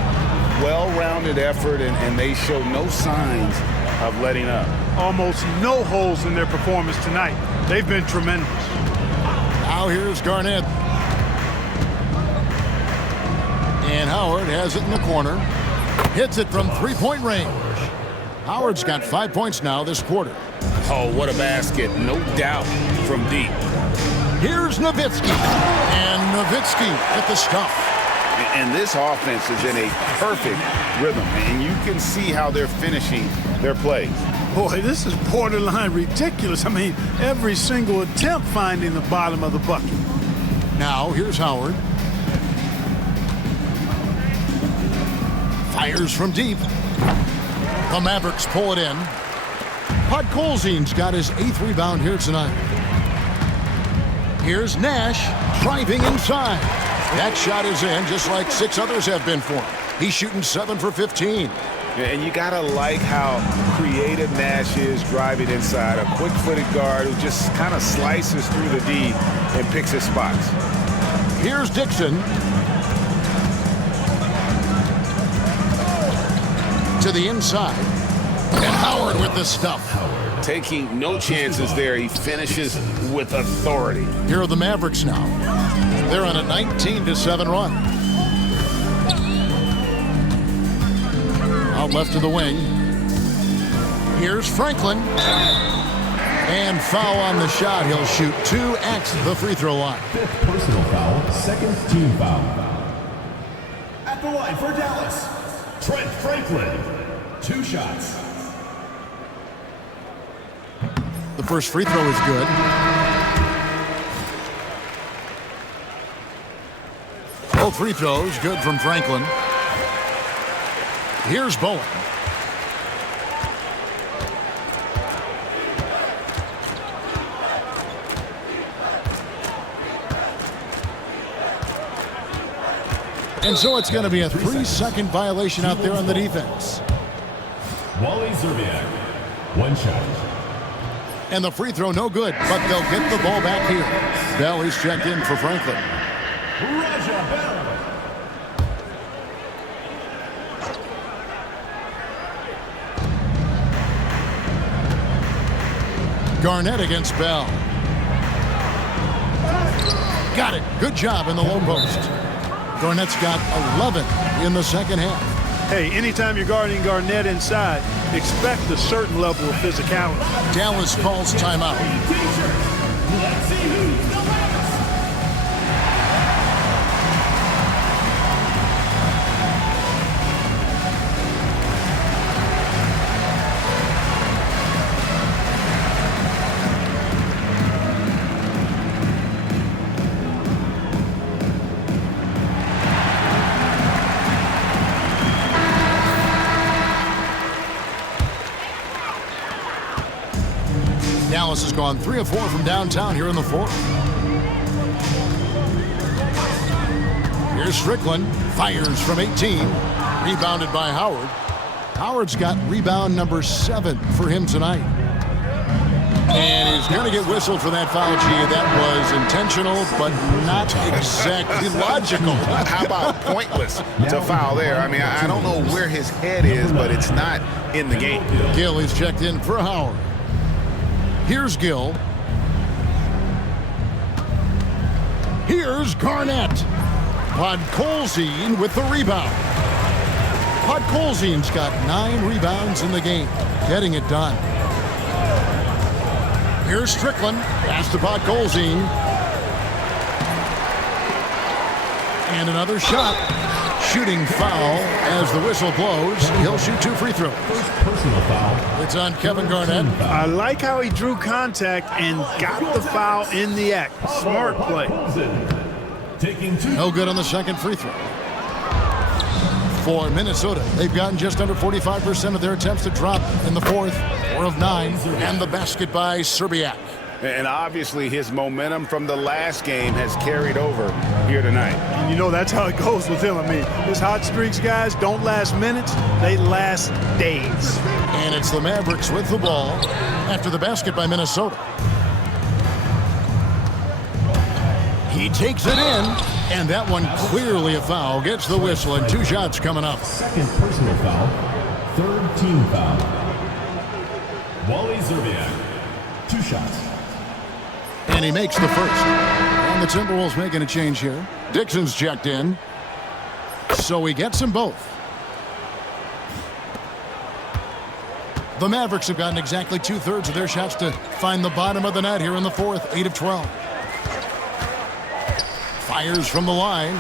Well-rounded effort, and they show no signs of letting up. Almost no holes in their performance tonight. They've been tremendous. Now here's Garnett. And Howard has it in the corner. Hits it from three-point range. Howard's got 5 points now this quarter. Oh, what a basket. No doubt from deep. Here's Nowitzki. And Nowitzki with the stuff. And this offense is in a perfect rhythm, and you can see how they're finishing their plays. Boy, this is borderline ridiculous. I mean, every single attempt finding the bottom of the bucket. Now, here's Howard. Fires from deep. The Mavericks pull it in. Podkolzine's got his 8th rebound here tonight. Here's Nash driving inside. That shot is in, just like 6 others have been for him. He's shooting 7 for 15. And you got to like how creative Nash is driving inside. A quick-footed guard who just kind of slices through the D and picks his spots. Here's Dixon. To the inside. And Howard with the stuff. Taking no chances there. He finishes with authority. Here are the Mavericks now. They're on a 19-7 run. Out left of the wing. Here's Franklin. And foul on the shot. He'll shoot 2 at the free throw line. 5th personal foul, 2nd team foul. At the line for Dallas, Trent Franklin. 2 shots. The first free throw is good. free throws, good from Franklin. Here's Bowen. And so it's going to be a 3-second violation out there on the defense. Wally Zerbiak, 1 shot. And the free throw no good, but they'll get the ball back here. Bell is checked in for Franklin. Raja Bell. Garnett against Bell. Got it. Good job in the low post. Garnett's got 11 in the second half. Hey, anytime you're guarding Garnett inside, expect a certain level of physicality. Dallas calls timeout. Let's see who's the last. Dallas has gone 3 of 4 from downtown here in the fourth. Here's Strickland. Fires from 18. Rebounded by Howard. Howard's got rebound number 7 for him tonight. And he's going to get whistled for that foul, G. That was intentional, but not exactly logical. How about pointless to foul there? I mean, I don't know where his head is, but it's not in the game. Gill is checked in for Howard. Here's Gill. Here's Garnett. Podkolzin with the rebound. Podkolzin's got 9 rebounds in the game, getting it done. Here's Strickland. Pass to Podkolzin. And another shot. Shooting foul as the whistle blows. He'll shoot 2 free throws. First personal foul. It's on Kevin Garnett. I like how he drew contact and got the foul in the act. Smart play. Taking 2. No good on the second free throw. For Minnesota, they've gotten just under 45% of their attempts to drop in the fourth. 4 of 9. And the basket by Zerbiak. And obviously his momentum from the last game has carried over here tonight. And you know that's how it goes with him. I mean, his hot streaks, guys, don't last minutes. They last days. And it's the Mavericks with the ball after the basket by Minnesota. He takes it in, and that one clearly a foul. Gets the whistle, and 2 shots coming up. Second personal foul. Third team foul. Wally Zerbiak, 2 shots. And he makes the first. And the Timberwolves making a change here. Dixon's checked in. So he gets them both. The Mavericks have gotten exactly 2/3 of their shots to find the bottom of the net here in the fourth. 8 of 12. Fires from the line.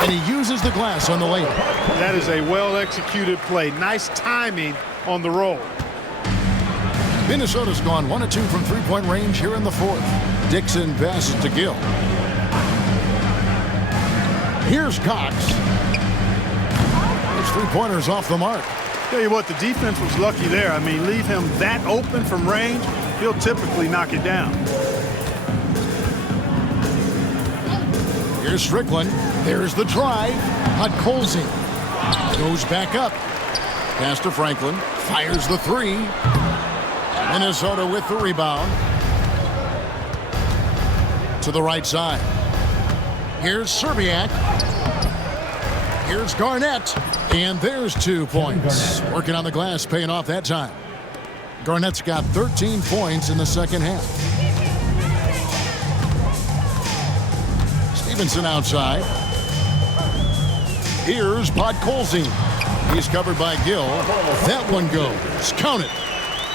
And he uses the glass on the layup. That is a well-executed play. Nice timing on the roll. Minnesota's gone 1 of 2 from 3-point range here in the fourth. Dixon passes to Gill. Here's Cox. His 3-pointers off the mark. Tell you what, the defense was lucky there. I mean, leave him that open from range, he'll typically knock it down. Here's Strickland. There's the drive. Podkolzin goes back up. Pass to Franklin. Fires the 3. Minnesota with the rebound. To the right side. Here's Zerbiak. Here's Garnett. And there's 2 points. Working on the glass, paying off that time. Garnett's got 13 points in the second half. Stevenson outside. Here's Podkolzin. He's covered by Gill. That one goes. Count it.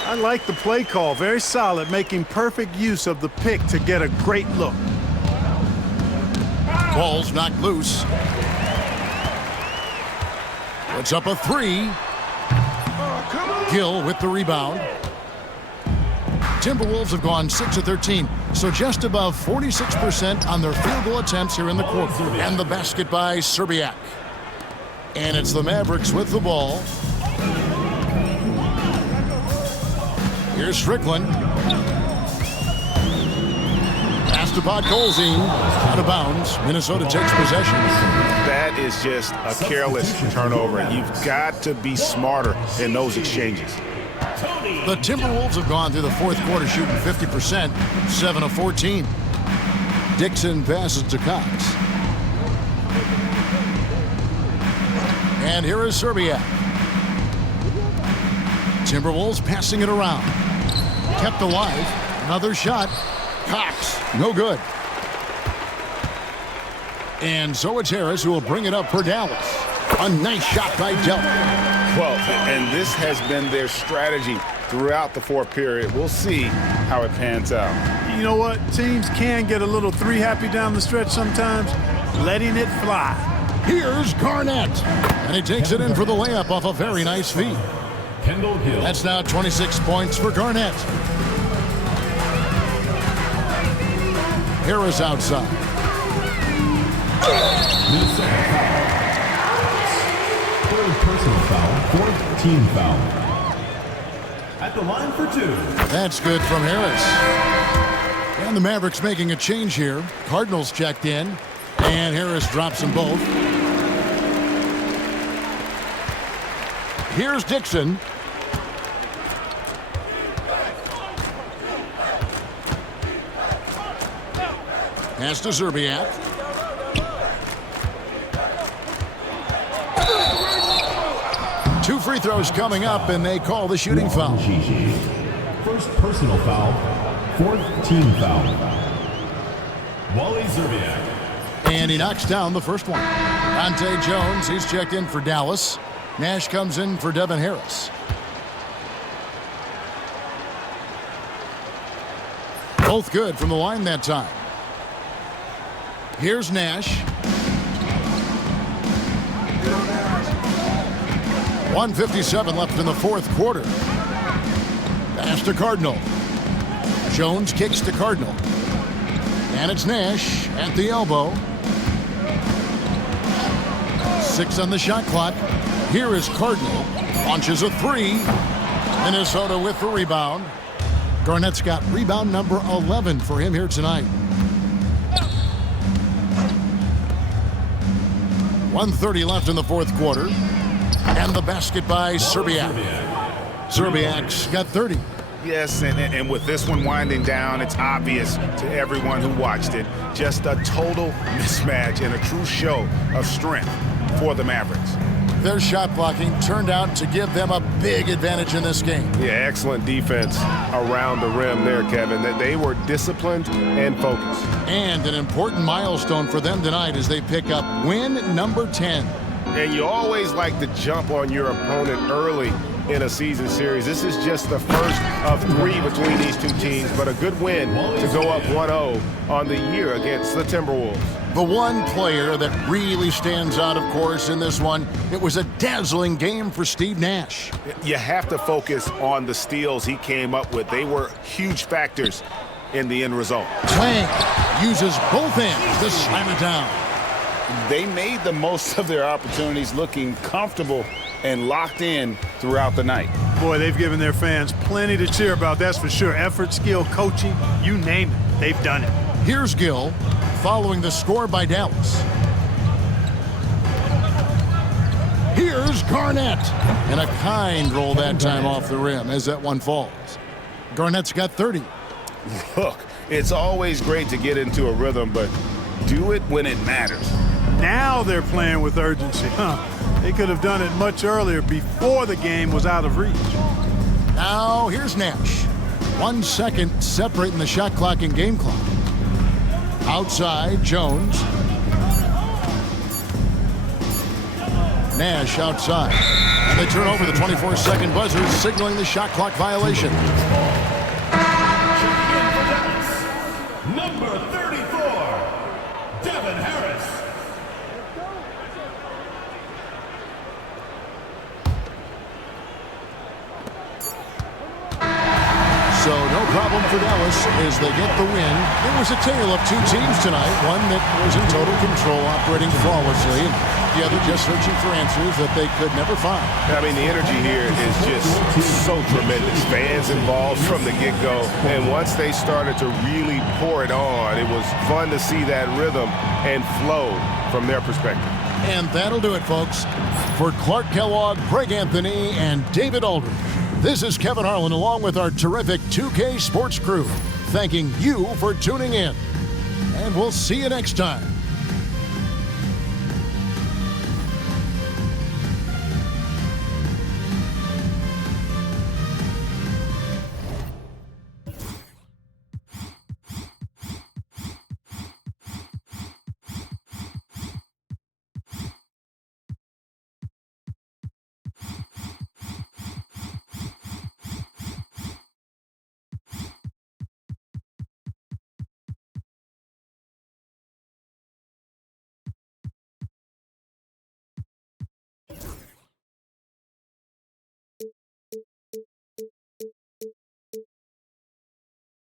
I like the play call. Very solid, making perfect use of the pick to get a great look. Ball's knocked loose. Puts up a 3. Gill with the rebound. Timberwolves have gone 6 of 13, so just above 46% on their field goal attempts here in the quarter. And the basket by Serbiak. And it's the Mavericks with the ball. Here's Strickland. Pass to Podkolzin. Out of bounds. Minnesota takes possession. That is just a careless turnover. You've got to be smarter in those exchanges. The Timberwolves have gone through the fourth quarter shooting 50%, 7 of 14. Dixon passes to Cox. And here is Serbiak. Timberwolves passing it around. Kept alive. Another shot. Cox, no good. And so it's Harris who will bring it up for Dallas. A nice shot by Delk. Well, and this has been their strategy throughout the fourth period. We'll see how it pans out. You know what? Teams can get a little three happy down the stretch sometimes, letting it fly. Here's Garnett. And he takes it in for the layup off a very nice feed. That's now 26 points for Garnett. Harris outside. Third personal foul, fourth team foul. At the line for 2. That's good from Harris. And the Mavericks making a change here. Cardinals checked in. And Harris drops them both. Here's Dixon. Pass to Serbiak. Two free throws coming up, and they call the shooting foul. First personal foul, fourth team foul. Wally Serbiak. And he knocks down the first one. Dante Jones, he's checked in for Dallas. Nash comes in for Devin Harris. Both good from the line that time. Here's Nash. 1:57 left in the fourth quarter. Pass to Cardinal. Jones kicks to Cardinal. And it's Nash at the elbow. 6 on the shot clock. Here is Cardinal. Launches a 3. Minnesota with the rebound. Garnett's got rebound number 11 for him here tonight. 1:30 left in the fourth quarter. And the basket by Serbiak. Serbiak's got 30. Yes, and with this one winding down, it's obvious to everyone who watched it. Just a total mismatch and a true show of strength for the Mavericks. Their shot blocking turned out to give them a big advantage in this game. Yeah, excellent defense around the rim there, Kevin. They were disciplined and focused. And an important milestone for them tonight as they pick up win number 10. And you always like to jump on your opponent early in a season series. This is just the first of 3 between these two teams, but a good win to go up 1-0 on the year against the Timberwolves. The one player that really stands out, of course, in this one, it was a dazzling game for Steve Nash. You have to focus on the steals he came up with. They were huge factors in the end result. Twang uses both ends to slam it down. They made the most of their opportunities, looking comfortable and locked in throughout the night. Boy, they've given their fans plenty to cheer about, that's for sure. Effort, skill, coaching, you name it, they've done it. Here's Gill following the score by Dallas. Here's Garnett. And a kind roll that time off the rim as that one falls. Garnett's got 30. Look, it's always great to get into a rhythm, but do it when it matters. Now they're playing with urgency, huh? They could have done it much earlier before the game was out of reach. Now here's Nash. 1 second separating the shot clock and game clock. Outside, Jones. Nash outside. And they turn over the 24-second buzzer, signaling the shot clock violation. Number 34, Devin Harris. So no problem as they get the win. It was a tale of two teams tonight, one that was in total control, operating flawlessly, and the other just searching for answers that they could never find. I mean, the energy here is just so tremendous. Fans involved from the get-go, and once they started to really pour it on, it was fun to see that rhythm and flow from their perspective. And that'll do it, folks. For Clark Kellogg, Greg Anthony, and David Aldridge, this is Kevin Harlan along with our terrific 2K Sports crew, thanking you for tuning in. And we'll see you next time.